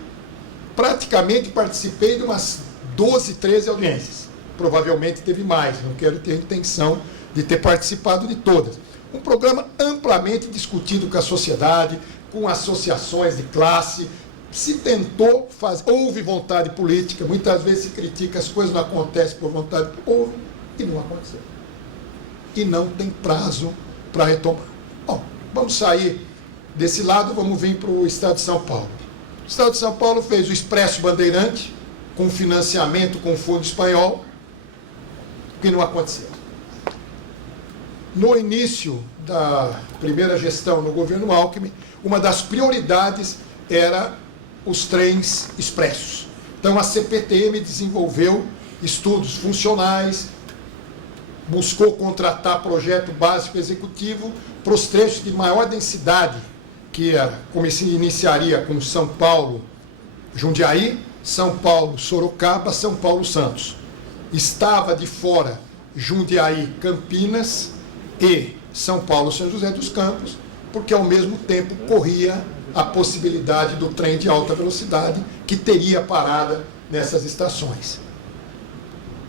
praticamente participei de umas 12, 13 audiências. Provavelmente teve mais, não quero ter a intenção de ter participado de todas. Um programa amplamente discutido com a sociedade, com associações de classe, se tentou fazer, houve vontade política, muitas vezes se critica, as coisas não acontecem por vontade, houve e não aconteceu. E não tem prazo para retomar. Bom, vamos sair desse lado, vamos vir para o Estado de São Paulo. O Estado de São Paulo fez o Expresso Bandeirante, com financiamento com o Fundo Espanhol, que não aconteceu. No início da primeira gestão no governo Alckmin, uma das prioridades era os trens expressos. Então a CPTM desenvolveu estudos funcionais, buscou contratar projeto básico executivo para os trechos de maior densidade, que era, como se iniciaria com São Paulo, Jundiaí, São Paulo, Sorocaba, São Paulo, Santos. Estava de fora Jundiaí, Campinas e São Paulo, São José dos Campos, porque ao mesmo tempo corria a possibilidade do trem de alta velocidade que teria parada nessas estações.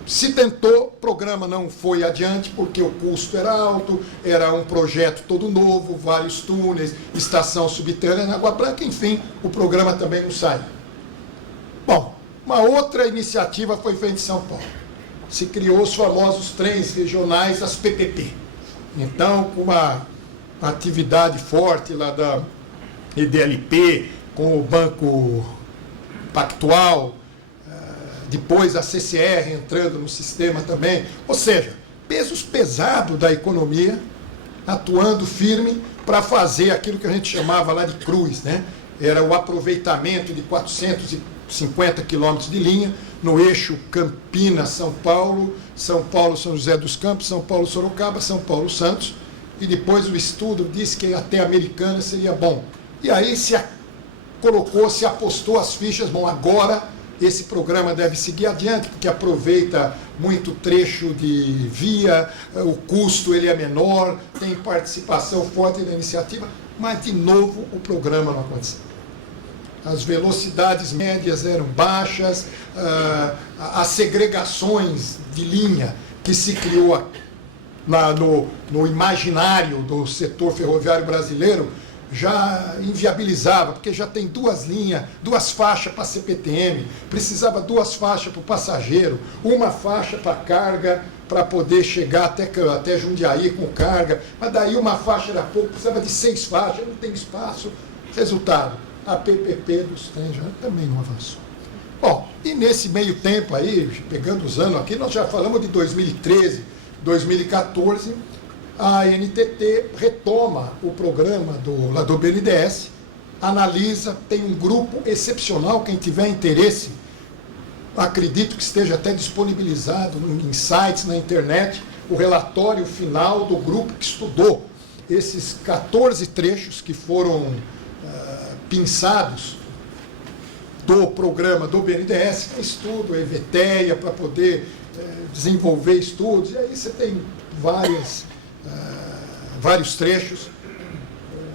Se tentou, o programa não foi adiante porque o custo era alto, era um projeto todo novo, vários túneis, estação subterrânea na Água Branca, enfim, o programa também não saiu. Bom, uma outra iniciativa foi feita em São Paulo. Se criou os famosos trens regionais, as PPP. Então, com uma atividade forte lá da EDLP, com o Banco Pactual, depois a CCR entrando no sistema também. Ou seja, pesos pesados da economia atuando firme para fazer aquilo que a gente chamava lá de cruz, né? Era o aproveitamento de 450 quilômetros de linha no eixo Campinas-São Paulo, São Paulo-São José dos Campos, São Paulo-Sorocaba, São Paulo-Santos, e depois o estudo disse que até Americana seria bom. E aí se apostou as fichas, bom, agora esse programa deve seguir adiante, porque aproveita muito trecho de via, o custo ele é menor, tem participação forte na iniciativa, mas de novo o programa não aconteceu. As velocidades médias eram baixas, as segregações de linha que se criou lá no imaginário do setor ferroviário brasileiro já inviabilizava, porque já tem duas linhas, duas faixas para CPTM, precisava duas faixas para o passageiro, uma faixa para carga, para poder chegar até Jundiaí com carga, mas daí uma faixa era pouco, precisava de 6 faixas, não tem espaço. Resultado, a PPP dos trens já também não avançou. Bom, e nesse meio tempo aí, pegando os anos aqui, nós já falamos de 2013, 2014, a NTT retoma o programa do BNDES, analisa, tem um grupo excepcional, quem tiver interesse, acredito que esteja até disponibilizado em sites na internet, o relatório final do grupo que estudou esses 14 trechos que foram pinçados do programa do BNDES, estudo, EVTEA, para poder desenvolver estudos, e aí você tem vários trechos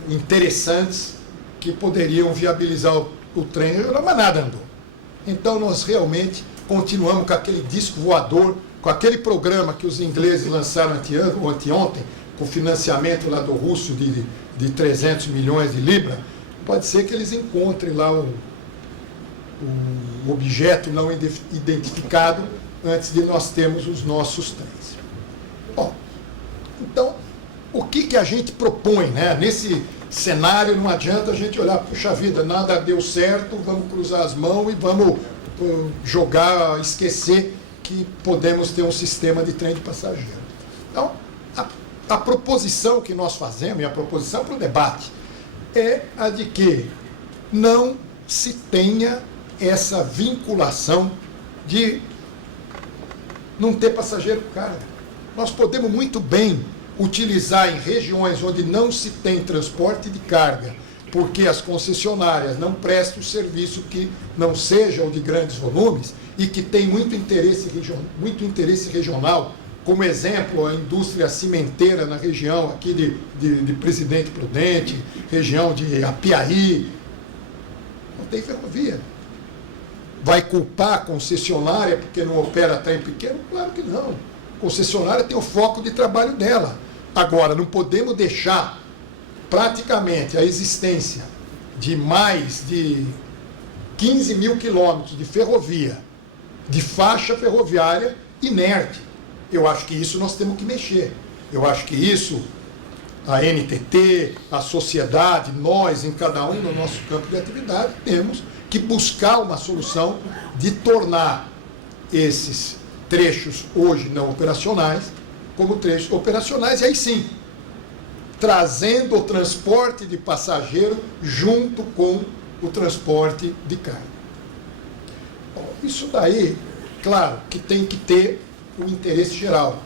interessantes que poderiam viabilizar o trem, mas nada andou. Então nós realmente continuamos com aquele disco voador, com aquele programa que os ingleses lançaram anteontem, com financiamento lá do russo de 300 milhões de libras. Pode ser que eles encontrem lá o objeto não identificado antes de nós termos os nossos trens. Bom, então, o que a gente propõe, né, cenário, não adianta a gente olhar, puxa vida, nada deu certo, vamos cruzar as mãos e vamos jogar, esquecer que podemos ter um sistema de trem de passageiro. Então, a proposição que nós fazemos, e a proposição para o debate, é a de que não se tenha essa vinculação de não ter passageiro com carga. Nós podemos muito bem utilizar em regiões onde não se tem transporte de carga, porque as concessionárias não prestam serviço que não seja o de grandes volumes e que tem muito interesse regional, como exemplo a indústria cimenteira na região aqui de Presidente Prudente, região de Apiaí, não tem ferrovia. Vai culpar a concessionária porque não opera trem pequeno? Claro que não. A concessionária tem o foco de trabalho dela. Agora, não podemos deixar praticamente a existência de mais de 15 mil quilômetros de ferrovia, de faixa ferroviária inerte. Eu acho que isso nós temos que mexer. Eu acho que isso, a NTT, a sociedade, nós, em cada um no nosso campo de atividade, temos que buscar uma solução de tornar esses trechos hoje não operacionais como trechos operacionais, e aí sim, trazendo o transporte de passageiro junto com o transporte de carga. Bom, isso daí, claro, que tem que ter o interesse geral.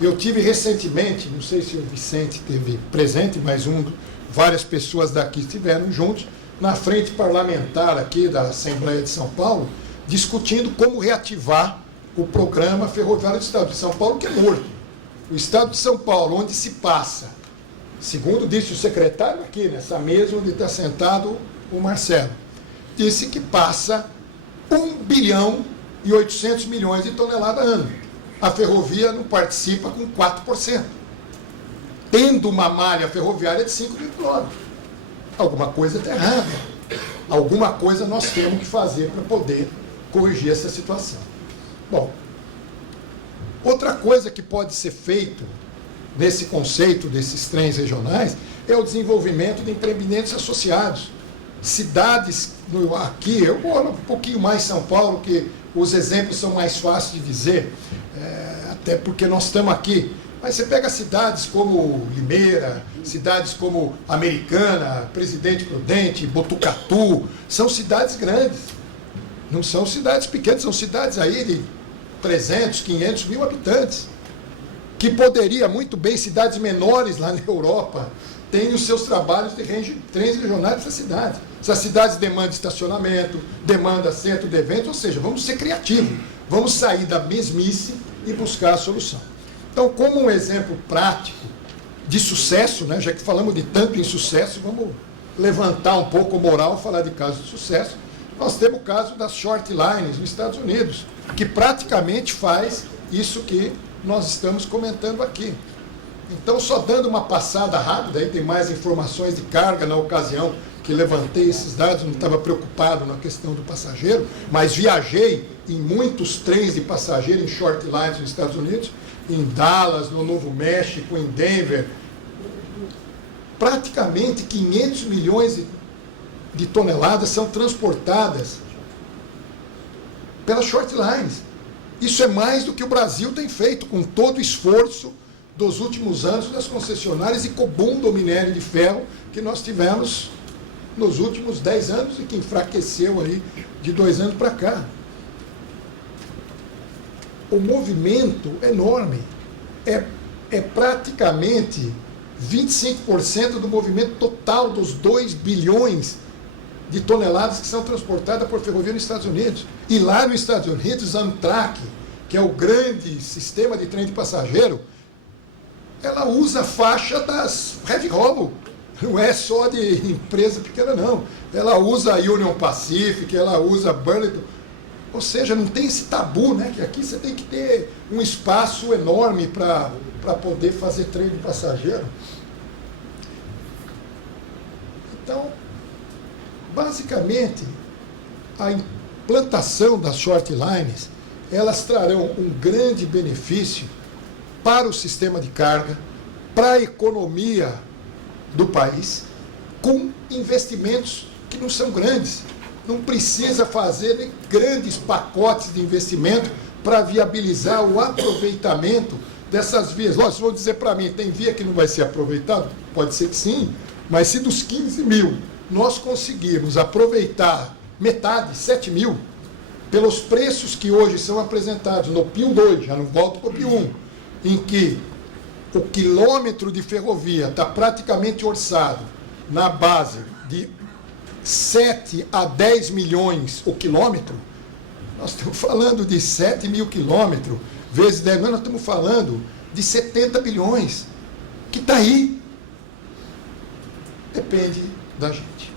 Eu tive recentemente, não sei se o Vicente esteve presente, mas várias pessoas daqui estiveram juntos, na frente parlamentar aqui da Assembleia de São Paulo, discutindo como reativar o programa ferroviário do Estado de São Paulo, que é morto. O Estado de São Paulo, onde se passa, segundo disse o secretário aqui, nessa mesa onde está sentado o Marcelo, disse que passa 1 bilhão e 800 milhões de toneladas ano. A ferrovia não participa com 4%, tendo uma malha ferroviária de 5 mil quilômetros. Alguma coisa está errada. Alguma coisa nós temos que fazer para poder corrigir essa situação. Bom, outra coisa que pode ser feito nesse conceito desses trens regionais é o desenvolvimento de empreendimentos associados. Cidades, aqui, eu moro um pouquinho mais em São Paulo, que os exemplos são mais fáceis de dizer, até porque nós estamos aqui. Mas você pega cidades como Limeira, cidades como Americana, Presidente Prudente, Botucatu, são cidades grandes. Não são cidades pequenas, são cidades aí de 300, 500 mil habitantes. Que poderia muito bem, cidades menores lá na Europa, têm os seus trabalhos de trens regionais dessa cidade. Essas cidades demandam estacionamento, demandam centro de eventos, ou seja, vamos ser criativos, vamos sair da mesmice e buscar a solução. Então, como um exemplo prático de sucesso, né, já que falamos de tanto insucesso, vamos levantar um pouco o moral e falar de casos de sucesso. Nós temos o caso das short lines nos Estados Unidos, que praticamente faz isso que nós estamos comentando aqui. Então, só dando uma passada rápida, aí tem mais informações de carga na ocasião que levantei esses dados, não estava preocupado na questão do passageiro, mas viajei em muitos trens de passageiro em short lines nos Estados Unidos, em Dallas, no Novo México, em Denver. Praticamente 500 milhões de toneladas são transportadas pelas short lines. Isso é mais do que o Brasil tem feito, com todo o esforço dos últimos anos das concessionárias e com o boom do minério de ferro que nós tivemos nos últimos 10 anos e que enfraqueceu aí de 2 anos para cá. O movimento é enorme, é praticamente 25% do movimento total dos 2 bilhões de toneladas que são transportadas por ferrovia nos Estados Unidos. E lá nos Estados Unidos, a Amtrak, que é o grande sistema de trem de passageiro, ela usa a faixa das heavy haul, não é só de empresa pequena, não. Ela usa a Union Pacific, ela usa a Burlington. Ou seja, não tem esse tabu, né? Que aqui você tem que ter um espaço enorme para poder fazer trem de passageiro. Então, basicamente, a implantação das short lines, elas trarão um grande benefício para o sistema de carga, para a economia do país com investimentos que não são grandes. Não precisa fazer grandes pacotes de investimento para viabilizar o aproveitamento dessas vias. Lógico, vão dizer para mim, tem via que não vai ser aproveitada? Pode ser que sim, mas se dos 15 mil nós conseguirmos aproveitar metade, 7 mil, pelos preços que hoje são apresentados no PIL 2, já não volto para o PIL 1, em que o quilômetro de ferrovia está praticamente orçado na base de 7 a 10 milhões o quilômetro, nós estamos falando de 7 mil quilômetros, vezes 10 milhões, nós estamos falando de 70 bilhões, que está aí. Depende da gente.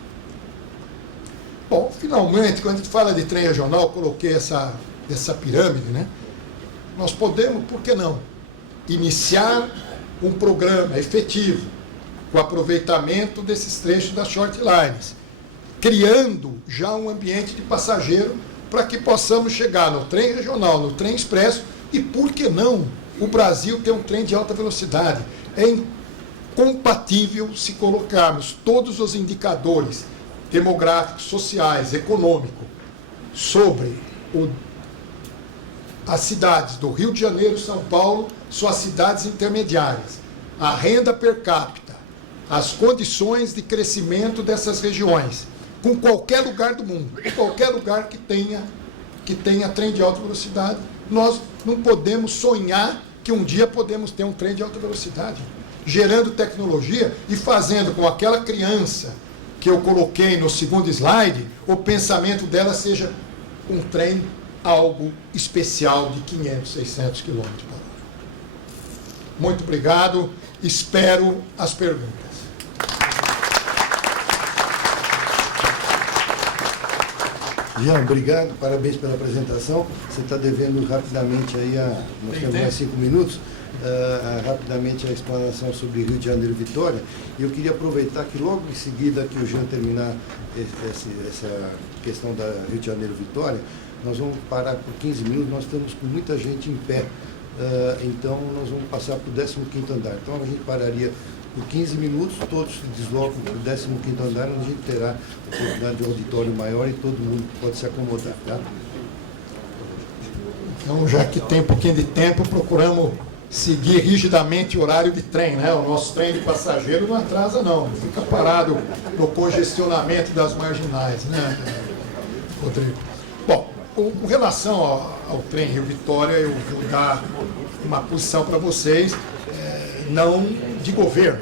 Bom, finalmente, quando a gente fala de trem regional, eu coloquei essa pirâmide, né? Nós podemos, por que não, iniciar um programa efetivo com aproveitamento desses trechos das short lines, criando já um ambiente de passageiro para que possamos chegar no trem regional, no trem expresso e, por que não, o Brasil ter um trem de alta velocidade. É incompatível se colocarmos todos os indicadores demográficos, sociais, econômicos sobre as cidades do Rio de Janeiro, São Paulo, suas cidades intermediárias, a renda per capita, as condições de crescimento dessas regiões, com qualquer lugar do mundo, qualquer lugar que tenha trem de alta velocidade, nós não podemos sonhar que um dia podemos ter um trem de alta velocidade, gerando tecnologia e fazendo com aquela criança que eu coloquei no segundo slide, o pensamento dela seja um trem, algo especial de 500, 600 km por hora. Muito obrigado, espero as perguntas. Jean, obrigado, parabéns pela apresentação. Você está devendo rapidamente aí, nós temos mais 5 minutos, rapidamente a explanação sobre Rio de Janeiro e Vitória. E eu queria aproveitar que logo em seguida que o Jean terminar essa questão da Rio de Janeiro e Vitória, nós vamos parar por 15 minutos, nós estamos com muita gente em pé, então nós vamos passar para o 15º andar. Então a gente pararia por 15 minutos, todos se deslocam para o 15º andar, onde a gente terá oportunidade de auditório maior e todo mundo pode se acomodar. Tá? Então, já que tem um pouquinho de tempo, procuramos seguir rigidamente o horário de trem, né? O nosso trem de passageiro não atrasa não, fica parado no congestionamento das marginais, né, Rodrigo? Bom, com relação ao trem Rio Vitória, eu vou dar uma posição para vocês, não de governo,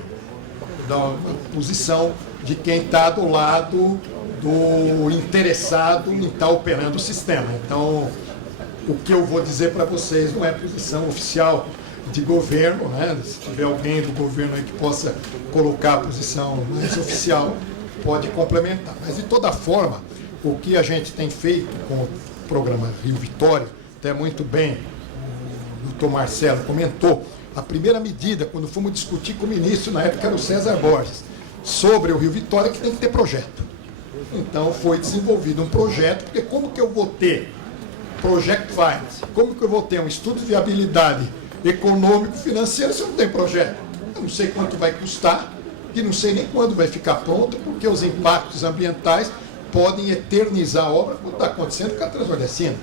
vou dar uma posição de quem está do lado do interessado em estar operando o sistema. Então, o que eu vou dizer para vocês não é posição oficial de governo, né? Se tiver alguém do governo aí que possa colocar a posição mais oficial, pode complementar. Mas, de toda forma, o que a gente tem feito com o programa Rio Vitória, até muito bem o doutor Marcelo comentou, a primeira medida, quando fomos discutir com o ministro, na época era o César Borges, sobre o Rio Vitória, que tem que ter projeto. Então, foi desenvolvido um projeto, porque como que eu vou ter Project Finance, como que eu vou ter um estudo de viabilidade econômico-financeiro se eu não tenho projeto? Eu não sei quanto vai custar e não sei nem quando vai ficar pronto, porque os impactos ambientais podem eternizar a obra, como está acontecendo com a Transnordestina,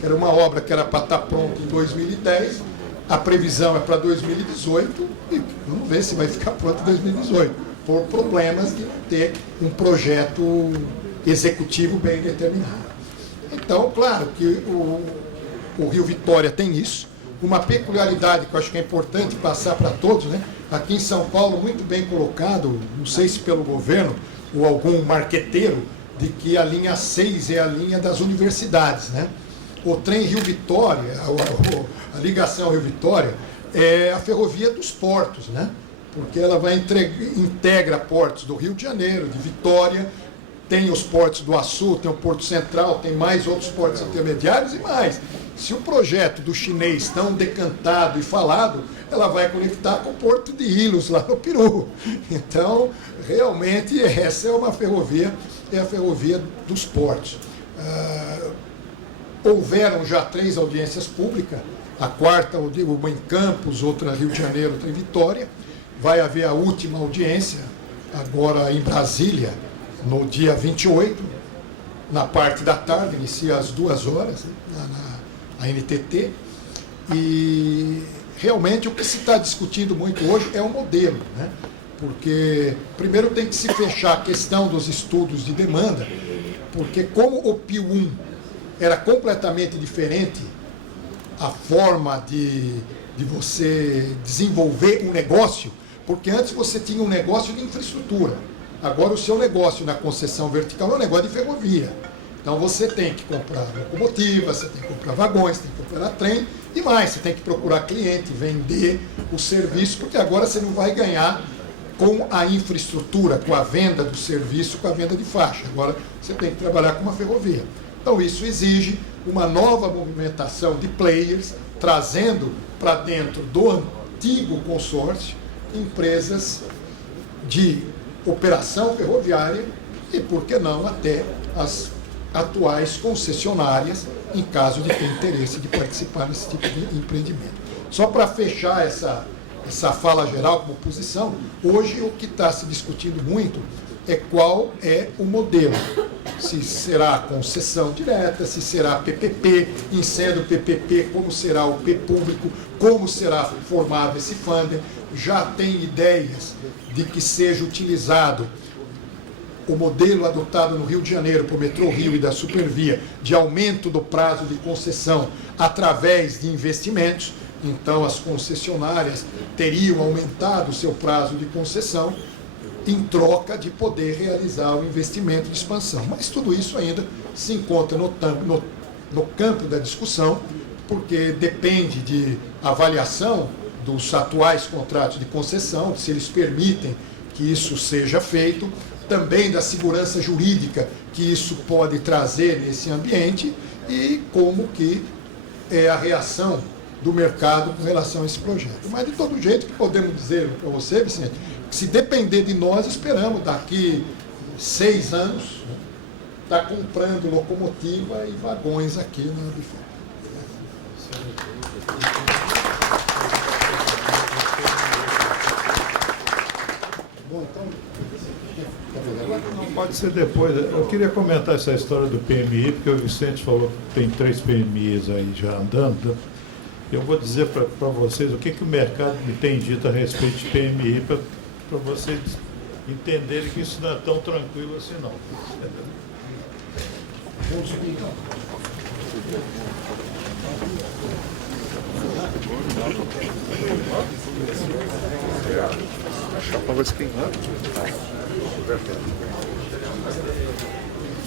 que era uma obra que era para estar pronta em 2010, a previsão é para 2018, e vamos ver se vai ficar pronto em 2018, por problemas de não ter um projeto executivo bem determinado. Então, claro que o Rio Vitória tem isso, uma peculiaridade que eu acho que é importante passar para todos, né? Aqui em São Paulo, muito bem colocado, não sei se pelo governo ou algum marqueteiro, de que a linha 6 é a linha das universidades, né? O trem Rio Vitória, a ligação Rio Vitória, é a ferrovia dos portos, né? Porque ela integra portos do Rio de Janeiro, de Vitória, tem os portos do Açu, tem o Porto Central, tem mais outros portos intermediários e mais. Se o projeto do chinês tão decantado e falado, ela vai conectar com o Porto de Ilhos, lá no Peru. Então, realmente, essa é uma ferrovia, é a ferrovia dos portos. Houveram já 3 audiências públicas, a quarta, eu digo, uma em Campos, outra Rio de Janeiro, outra em Vitória. Vai haver a última audiência agora em Brasília, no dia 28, na parte da tarde, inicia às 2 horas, né, na NTT, e realmente o que se está discutindo muito hoje é o modelo, né? Porque primeiro tem que se fechar a questão dos estudos de demanda, porque como o PIL 1 era completamente diferente a forma de você desenvolver um negócio, porque antes você tinha um negócio de infraestrutura, agora o seu negócio na concessão vertical é um negócio de ferrovia. Então você tem que comprar locomotiva, você tem que comprar vagões, tem que comprar trem e mais, você tem que procurar cliente, vender o serviço, porque agora você não vai ganhar com a infraestrutura, com a venda do serviço, com a venda de faixa. Agora você tem que trabalhar com uma ferrovia. Então isso exige uma nova movimentação de players, trazendo para dentro do antigo consórcio empresas de operação ferroviária e, por que não, até as atuais concessionárias, em caso de ter interesse de participar nesse tipo de empreendimento. Só para fechar essa fala geral como posição, hoje o que está se discutindo muito é qual é o modelo. Se será concessão direta, se será PPP, em sendo PPP, como será o P público, como será formado esse funder. Já tem ideias de que seja utilizado o modelo adotado no Rio de Janeiro por Metrô Rio e da Supervia, de aumento do prazo de concessão através de investimentos. Então, as concessionárias teriam aumentado o seu prazo de concessão em troca de poder realizar o investimento de expansão. Mas tudo isso ainda se encontra no campo da discussão, porque depende de avaliação dos atuais contratos de concessão, se eles permitem que isso seja feito, também da segurança jurídica que isso pode trazer nesse ambiente e como que é a reação do mercado com relação a esse projeto. Mas, de todo jeito, que podemos dizer para você, Vicente, que se depender de nós, esperamos daqui 6 anos estar comprando locomotiva e vagões aqui na Bifé. Bom, então... Não, pode ser depois. Eu queria comentar essa história do PMI, porque o Vicente falou que tem 3 PMIs aí já andando. Eu vou dizer para vocês o que o mercado me tem dito a respeito de PMI, para vocês entenderem que isso não é tão tranquilo assim, não. Vamos subir, então. Para você quem